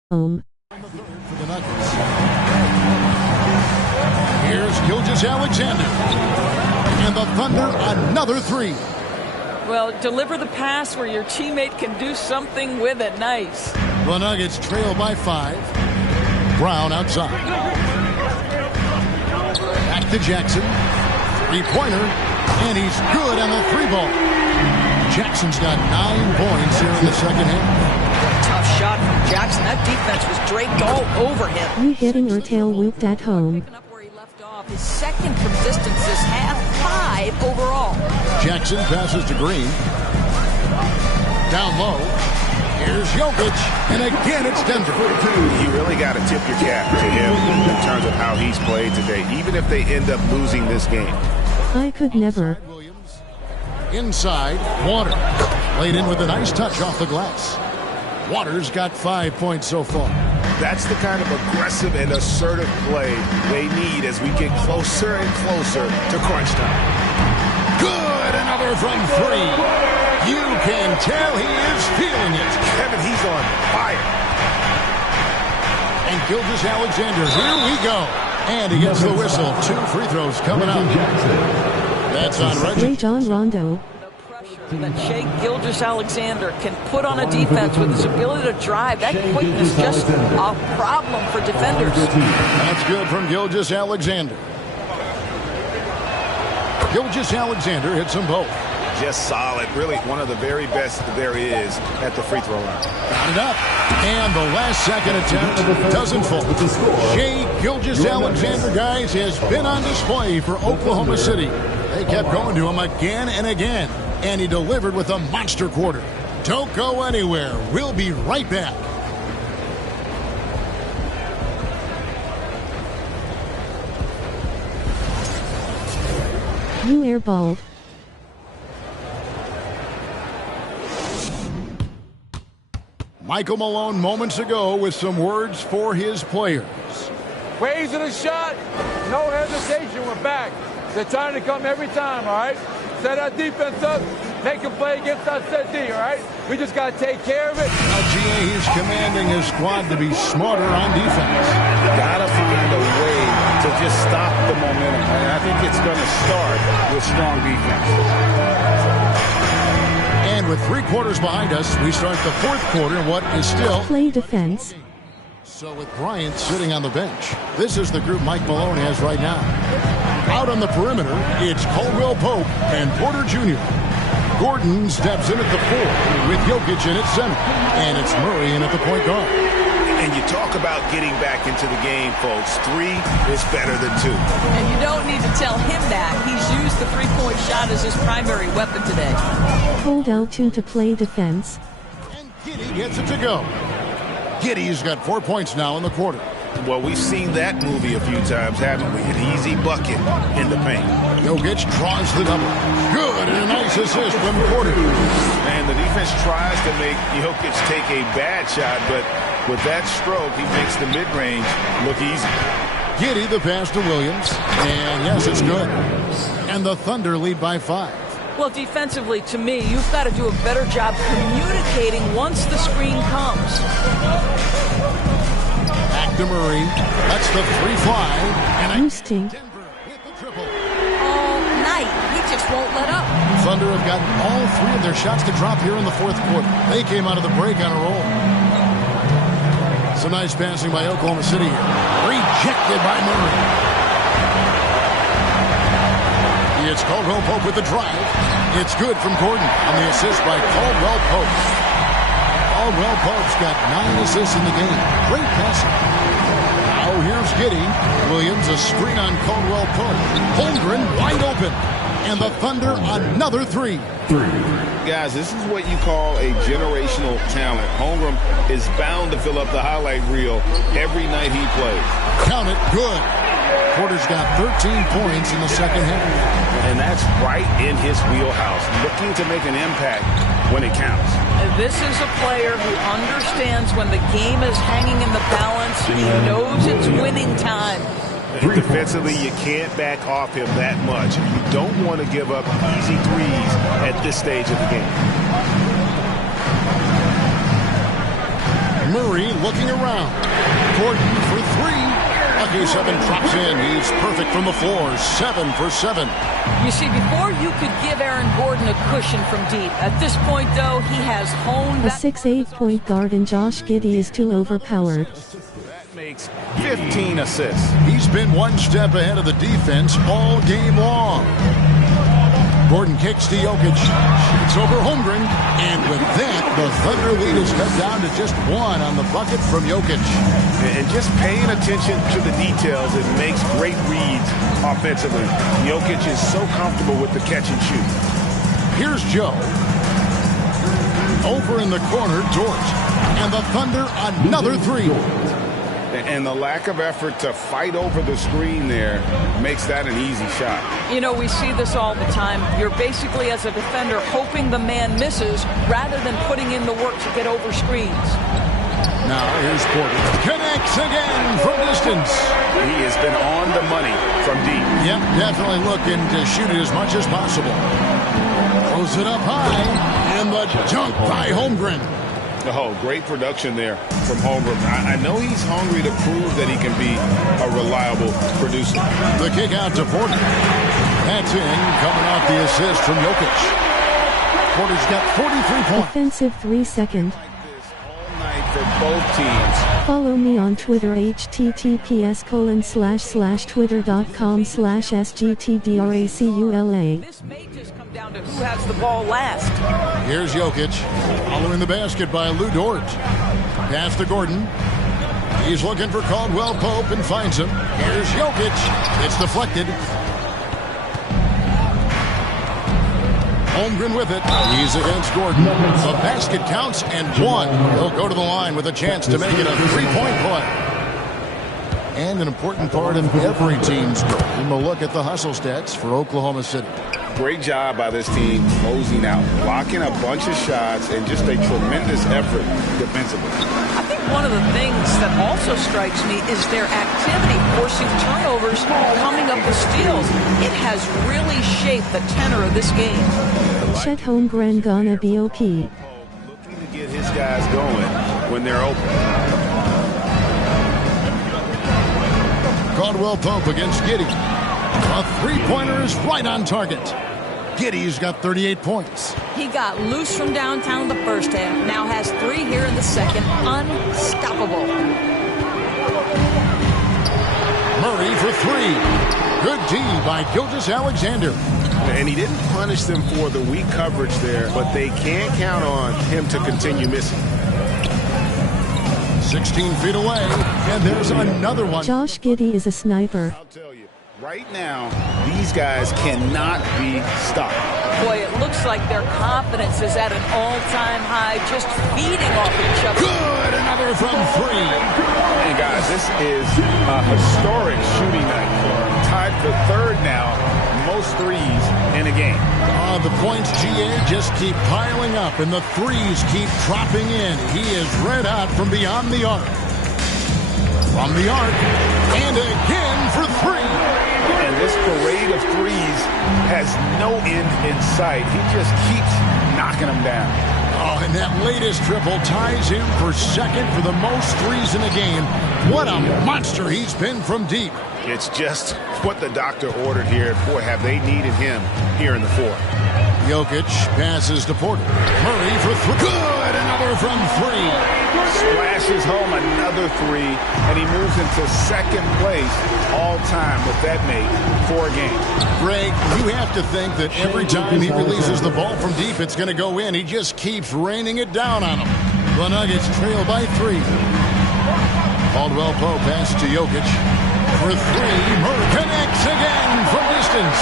For the Nuggets. Here's Gilgeous-Alexander. And the Thunder, another three. Well, deliver the pass where your teammate can do something with it. Nice. The Nuggets trail by 5. Brown outside. Back to Jackson. Three-pointer. And he's good on the three ball. Jackson's got 9 points here in the second half. Tough shot from Jackson. That defense was draped all over him. You getting your tail whooped at home. Picking up where he left off. His second from distance this half, 5 overall. Jackson passes to Green. Down low. Here's Jokic. And again, it's Denver. You really got to tip your cap to him in terms of how he's played today, even if they end up losing this game. I could never. Inside, Water. Laid in with a nice touch off the glass. Waters got 5 points so far. That's the kind of aggressive and assertive play they need as we get closer and closer to crunch time. Good, another from 3. You can tell he is feeling it. Kevin, he's on fire. And Gilgeous-Alexander, here we go. And he gets the whistle. 2 free throws coming up. That's on Reggie. Rajon Rondo. That Shai Gilgeous-Alexander can put on a defense with his ability to drive. That quickness just a problem for defenders. That's good from Gilgeous-Alexander. Gilgeous-Alexander hits them both. Just solid. Really one of the very best there is at the free throw line. Got it up. And the last second attempt doesn't fall. Shai Gilgeous-Alexander, guys, has been on display for Oklahoma City. They kept going to him again and again. And he delivered with a monster quarter. Don't go anywhere. We'll be right back. You airballed. Michael Malone moments ago with some words for his players. Raising a shot, no hesitation, we're back. They're trying to come every time, all right? Set our defense up, make a play against our set D, all right? We just got to take care of it. Now, GA, he's commanding his squad to be smarter on defense. Gotta find a way to just stop the momentum. And I think it's going to start with strong defense. And with 3 quarters behind us, we start the 4th quarter in what is still Play defense. So with Bryant sitting on the bench, this is the group Mike Malone has right now. Out on the perimeter, it's Caldwell Pope and Porter Jr. Gordon steps in at the 4 with Jokic in at center. And it's Murray in at the point guard. And you talk about getting back into the game, folks. 3 is better than 2. And you don't need to tell him that. He's used the three-point shot as his primary weapon today. Hold L2 to play defense. And Giddey gets it to go. Giddey's got 4 points now in the quarter. Well, we've seen that movie a few times, haven't we? An easy bucket in the paint. Jokic draws the double. Good, and a nice assist from Porter. And the defense tries to make Jokic take a bad shot, but with that stroke, he makes the mid-range look easy. Giddey the pass to Williams. And yes, it's good. And the Thunder lead by 5. Well, defensively, to me, you've got to do a better job communicating once the screen comes. Back to Murray. That's the 3 fly. And You stink. Denver with the triple. All night. He just won't let up. Thunder have gotten all 3 of their shots to drop here in the 4th quarter. They came out of the break on a roll. Some nice passing by Oklahoma City here. Rejected by Murray. It's Caldwell Pope with the drive. It's good from Gordon on the assist by Caldwell Pope. Caldwell Pope's got 9 assists in the game. Great passing. Now here's Giddey. Williams a screen on Caldwell Pope. Holmgren wide open. And the Thunder another 3. Guys, this is what you call a generational talent. Holmgren is bound to fill up the highlight reel every night he plays. Count it. Good. Porter's got 13 points in the second half. And that's right in his wheelhouse, looking to make an impact when it counts. This is a player who understands when the game is hanging in the balance. He knows it's winning time. And defensively, you can't back off him that much. You don't want to give up easy threes at this stage of the game. Murray looking around. Gordon for 3. Lucky 7 drops in. He's perfect from the floor. 7 for 7. You see, before you could give Aaron Gordon a cushion from deep. At this point, though, he has honed A that. 6'8" point guard and Josh Giddey is too overpowered. That makes 15 assists. He's been 1 step ahead of the defense all game long. Gordon kicks to Jokic. It's over Holmgren. And with that, the Thunder lead is cut down to just 1 on the bucket from Jokic. And just paying attention to the details, it makes great reads offensively. Jokic is so comfortable with the catch and shoot. Here's Joe. Over in the corner, Dort. And the Thunder another 3. And the lack of effort to fight over the screen there makes that an easy shot. You know, we see this all the time. You're basically, as a defender, hoping the man misses rather than putting in the work to get over screens. Now here's Porter. Connects again from distance. He has been on the money from deep. Yep, definitely looking to shoot it as much as possible. Throws it up high. And the dunk by Holmgren. Oh, great production there from Holmgren. I know he's hungry to prove that he can be a reliable producer. The kick out to Porter. That's in, coming off the assist from Jokic. Porter's got 43 points. Offensive 3 second. All night for both teams. Follow me on Twitter https://twitter.com/sgtdracula. This may just come down to who has the ball last. Here's Jokic, following the basket by Lou Dort. Pass to Gordon. He's looking for Caldwell Pope and finds him. Here's Jokic. It's deflected. Holmgren with it. He's against Gordon. The basket counts and one. He'll go to the line with a chance to make it a three-point play. And an important part of every team's game. We'll look at the hustle stats for Oklahoma City. Great job by this team closing out, blocking a bunch of shots, and just a tremendous effort defensively. I think one of the things that also strikes me is their activity, forcing turnovers, coming up with steals. It has really shaped the tenor of this game. Chet Holmgren Ghana BOP. Looking to get his guys going when they're open. Caldwell Pope against Giddey. A three-pointer is right on target. Giddey's got 38 points. He got loose from downtown in the first half, now has 3 here in the second. Unstoppable. Murray for 3. Good D by Gilgeous-Alexander. And he didn't punish them for the weak coverage there, but they can't count on him to continue missing. 16 feet away, and there's another one. Josh Giddey is a sniper. I'll tell you, right now, these guys cannot be stopped. Boy, it looks like their confidence is at an all-time high, just feeding off each other. Good, another from 3. And guys, this is a historic shooting night for him. Tied for third now, most threes in a game. The points, GA, just keep piling up, and the threes keep dropping in. He is red hot from beyond the arc. From the arc, and again for 3. And this parade of threes has no end in sight. He just keeps knocking them down. Oh, and that latest triple ties him for second for the most threes in a game. What a monster he's been from deep. It's just what the doctor ordered here. Boy, have they needed him here in the fourth. Jokic passes to Porter. Murray for 3. Good, another from 3. Splashes home another 3, and he moves into second place all time with that mate for a game. Greg, you have to think that every time he releases the ball from deep, it's going to go in. He just keeps raining it down on him. The Nuggets trail by 3. Caldwell Pope passes to Jokic. For 3, Murray connects again from distance.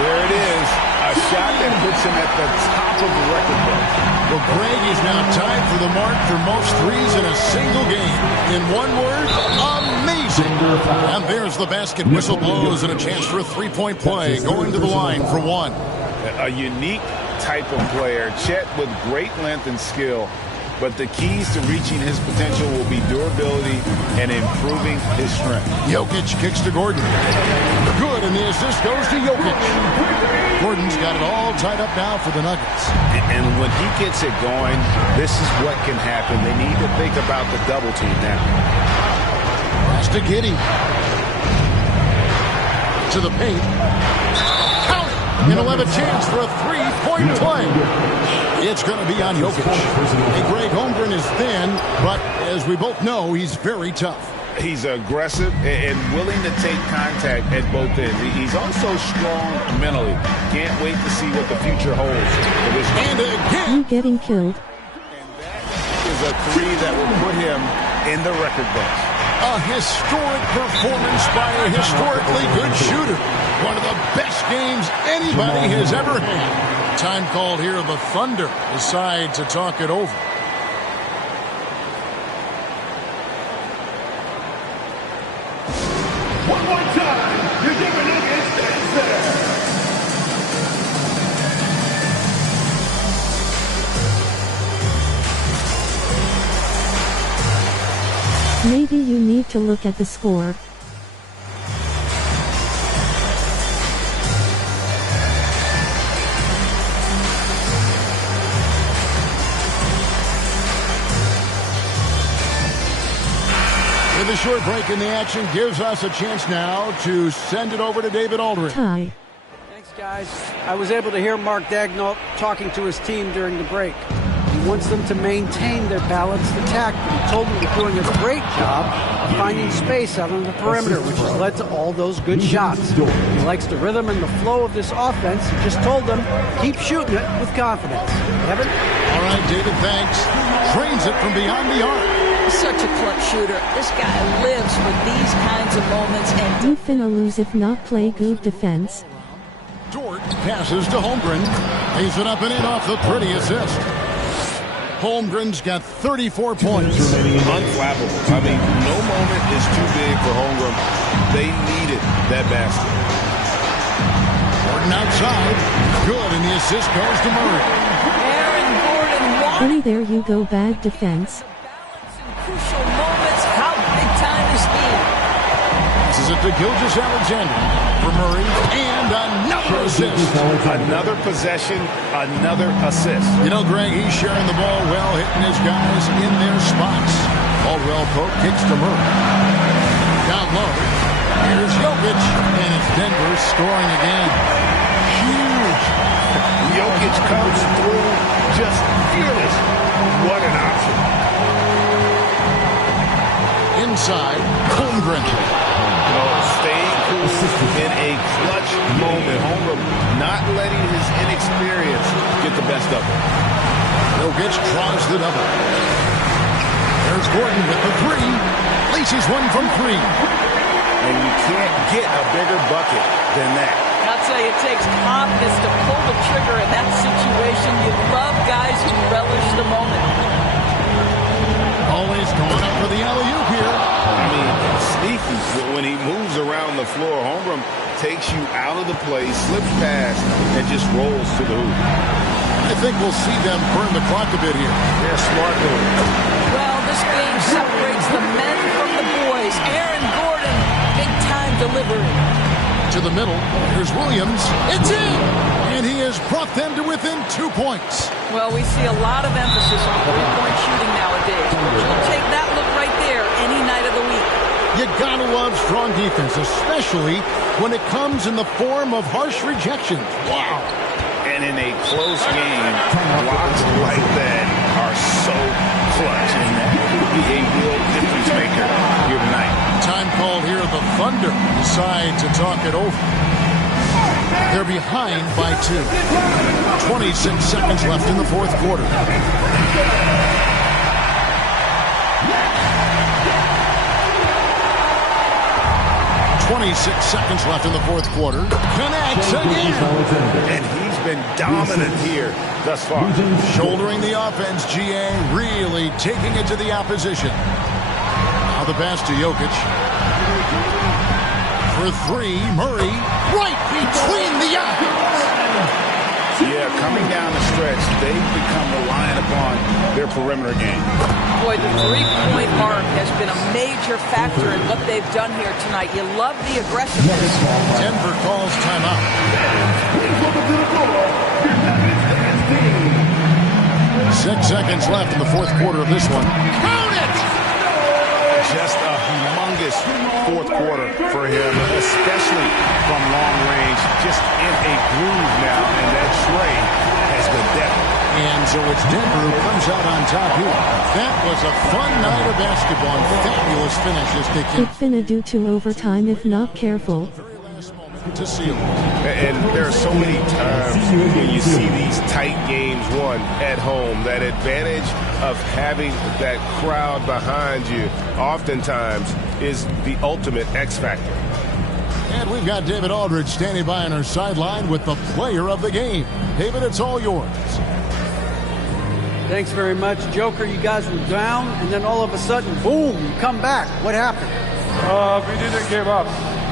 There it is, a shot that puts him at the top of the record book. Well, Greg is now tied for the mark for most threes in a single game. In one word, amazing. And there's the basket. Whistle blows and a chance for a three-point play going to the line for 1. A unique type of player, Chet with great length and skill. But the keys to reaching his potential will be durability and improving his strength. Jokic kicks to Gordon. Good, and the assist goes to Jokic. Gordon's got it all tied up now for the Nuggets. And when he gets it going, this is what can happen. They need to think about the double team now. Pass to Giddey. To the paint. Count it! And he'll have a chance for a three-point play. It's going to be on Jokic. And Greg Holmgren is thin, but as we both know, he's very tough. He's aggressive and willing to take contact at both ends. He's also strong mentally. Can't wait to see what the future holds for this team. And again, You getting killed. And that is a 3 that will put him in the record books. a historic performance by a historically good shooter. One of the best games anybody has ever had. Time called here. The Thunder decide to talk it over. One more time, you're giving Nuggets there. Maybe you need to look at the score. And the short break in the action gives us a chance now to send it over to David Aldridge. Tie. Thanks, guys. I was able to hear Mark Daigneault talking to his team during the break. He wants them to maintain their balanced attack, but he told them they're doing a great job of finding space out on the perimeter, which has led to all those good shots. He likes the rhythm and the flow of this offense. He just told them, keep shooting it with confidence. Evan? All right, David, thanks. Drains it from beyond the arc. Such a clutch shooter. This guy lives for these kinds of moments. And You finna lose if not play good defense. Dort passes to Holmgren. Lays it up and in off the pretty assist. Holmgren's got 34 points. Unflappable. I mean, no moment is too big for Holmgren. They needed that basket. Gordon outside. Good, and the assist goes to Murray. Aaron Gordon won. Honey, there you go, bad defense. Balance in crucial moments. How big time is he? This is it to Gilgeous-Alexander for Murray, and another assist. Another possession, another assist. You know, Greg, he's sharing the ball well, hitting his guys in their spots. Caldwell Pope kicks to Murray. Down low. Here's Jokic, and it's Denver scoring again. Huge. Jokic comes through just fearless. What an option. Inside, Holmgren. Staying cool in a clutch moment. Holmgren not letting his inexperience get the best of him. Jokic tries the double. There's Gordon with the three. Laces one from three. And you can't get a bigger bucket than that. I'll tell you, it takes confidence to pull the trigger in that situation. You love guys who relish the moment. Always going up for the alley-oop here. I mean, sneaky. When he moves around the floor, Holmgren takes you out of the play, slips past, and just rolls to the hoop. I think we'll see them burn the clock a bit here. Yeah, smart move. Well, this game separates the men from the boys. Aaron Gordon, big-time delivery. To the middle, here's Williams. It's in! And he has brought them to within 2 points. Well, we see a lot of emphasis on three-point shooting nowadays. You'll take that look right there any night of the week. You gotta love strong defense, especially when it comes in the form of harsh rejections. Wow. And in a close game, blocks like that are so clutch, and that could be a real difference maker here tonight. Time called here. The Thunder decide to talk it over. They're behind by 2. 26 seconds left in the fourth quarter. 26 seconds left in the fourth quarter. Connects again. And he's been dominant here thus far. Shouldering the offense, GA really taking it to the opposition. Now the pass to Jokic. For three, Murray. Right between the eyes. Yeah, coming down the stretch, they've become reliant upon their perimeter game. Boy, the three-point arc has been a major factor in what they've done here tonight. You love the aggressiveness. Denver calls timeout. 6 seconds left in the fourth quarter of this one. Count it! Just a humongous fourth quarter for him, especially from long range. Just in a groove now, and that tray has been deadly. And so it's Denver who comes out on top here. That was a fun night of basketball and fabulous finish as they It finna do to overtime if not careful. to seal. And there are so many times when you see these tight games won at home, that advantage of having that crowd behind you oftentimes is the ultimate X factor. And we've got David Aldridge standing by on our sideline with the player of the game. David, it's all yours. Thanks very much. Joker, you guys were down, and then all of a sudden, boom, you come back. What happened? We didn't give up.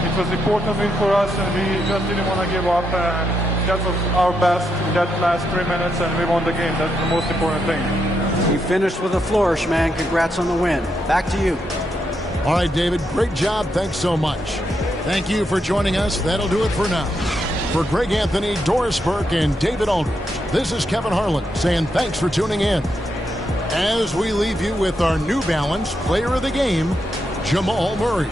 It was an important win for us, and we just didn't want to give up. That was our best in that last 3 minutes, and we won the game. That's the most important thing. You finished with a flourish, man. Congrats on the win. Back to you. All right, David, great job. Thanks so much. Thank you for joining us. That'll do it for now. For Greg Anthony, Doris Burke, and David Aldridge, this is Kevin Harlan saying thanks for tuning in. As we leave you with our New Balance Player of the Game, Jamal Murray.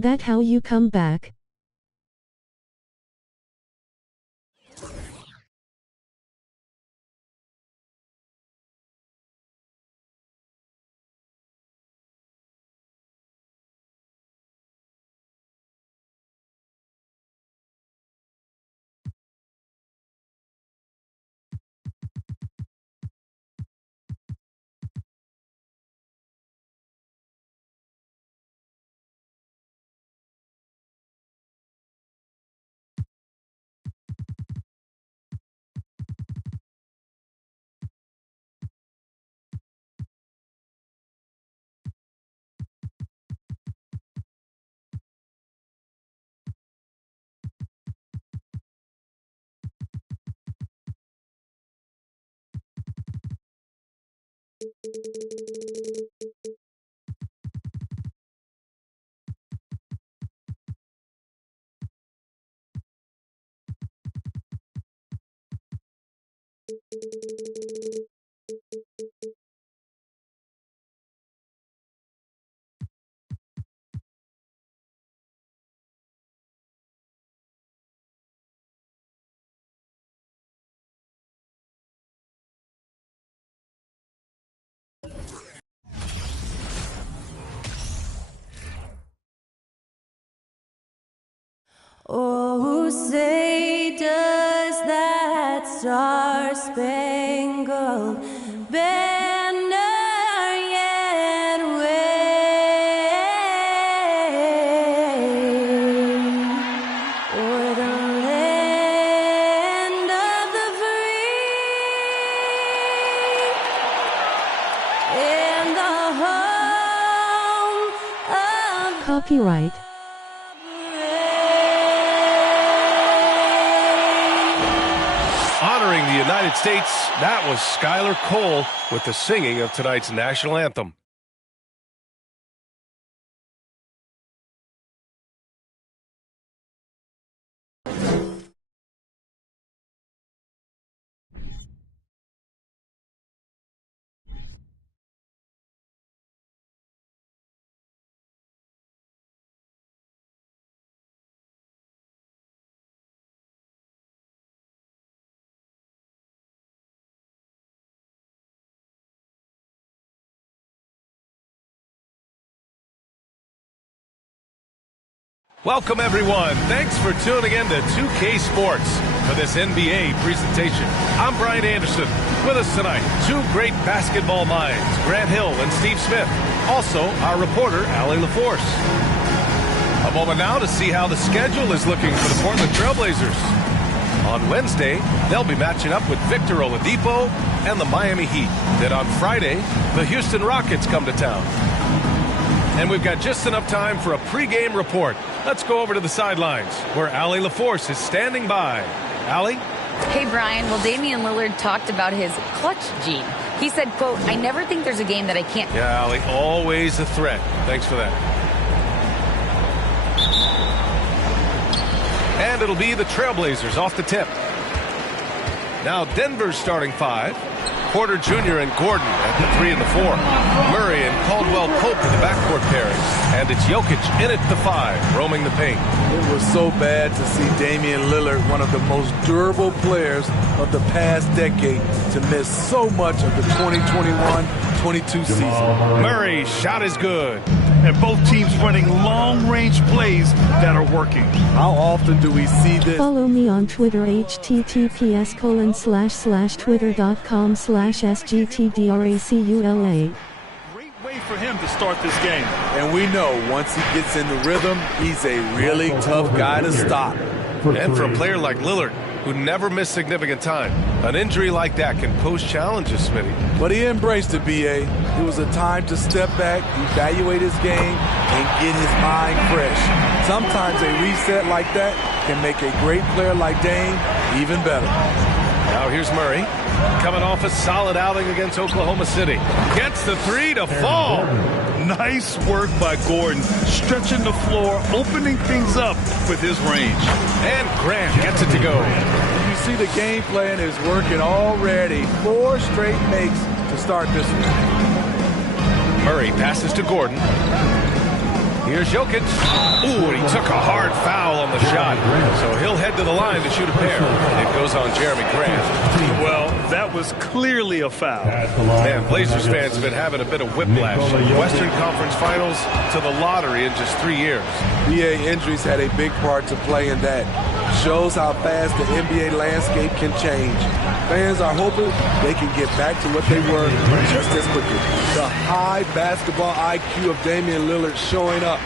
That how you come back? Oh, say does that star-spangled banner yet wave o'er the land of the free and the home of Copyright honoring the United States, that was Skylar Cole with the singing of tonight's national anthem. Welcome, everyone. Thanks for tuning in to 2K Sports for this NBA presentation. I'm Brian Anderson. With us tonight, two great basketball minds, Grant Hill and Steve Smith. Also, our reporter, Allie LaForce. A moment now to see how the schedule is looking for the Portland Trailblazers. On Wednesday, they'll be matching up with Victor Oladipo and the Miami Heat. Then on Friday, the Houston Rockets come to town. And we've got just enough time for a pregame report. Let's go over to the sidelines, where Allie LaForce is standing by. Allie? Hey, Brian. Well, Damian Lillard talked about his clutch gene. He said, quote, "I never think there's a game that I can't." Yeah, Allie, always a threat. Thanks for that. And it'll be the Trailblazers off the tip. Now Denver's starting five. Porter Jr. and Gordon at the 3 and the 4. Murray and Caldwell Pope at the backcourt pairing. And it's Jokic in at the 5, roaming the paint. It was so bad to see Damian Lillard, one of the most durable players of the past decade, to miss so much of the 2021-22 season. Murray's shot is good. And both teams running long-range plays that are working. How often do we see this? Follow me on Twitter, https://twitter.com/sgtdracula. Great way for him to start this game. And we know once he gets in the rhythm, he's a really tough guy to stop. And for a player like Lillard, who never missed significant time, an injury like that can pose challenges, Smitty. But he embraced it, B.A. It was a time to step back, evaluate his game, and get his mind fresh. Sometimes a reset like that can make a great player like Dame even better. Now here's Murray, coming off a solid outing against Oklahoma City. Gets the three to fall. Nice work by Gordon, stretching the floor, opening things up with his range. And Grant gets it to go. You see the game plan is working already. 4 straight makes to start this one. Murray passes to Gordon. Here's Jokic. Ooh, and he took a hard foul on the shot. So he'll head to the line to shoot a pair. It goes on Jeremy Grant. Well, that was clearly a foul. Man, Blazers fans have been having a bit of whiplash. Western Conference Finals to the lottery in just 3 years. NBA injuries had a big part to play in that. Shows how fast the NBA landscape can change. Fans are hoping they can get back to what they were just as quickly. The high basketball IQ of Damian Lillard showing up,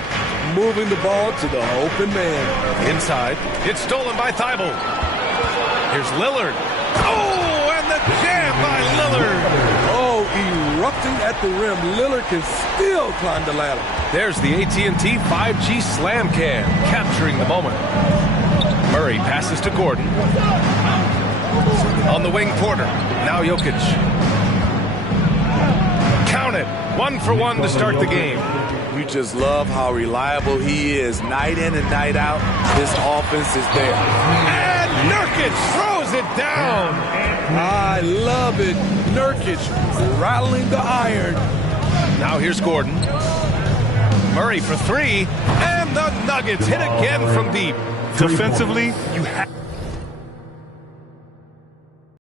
moving the ball to the open man. Inside, it's stolen by Thibault. Here's Lillard. Oh, and the jam by Lillard. Oh, erupting at the rim. Lillard can still climb the ladder. There's the AT&T 5G Slam Cam, capturing the moment. Murray passes to Gordon. On the wing, Porter. Now Jokic. Count it. 1 for 1 to start the game. You just love how reliable he is. Night in and night out, this offense is there. And Nurkic throws it down. I love it. Nurkic rattling the iron. Now here's Gordon. Murray for 3. And the Nuggets hit again from deep. Defensively, you have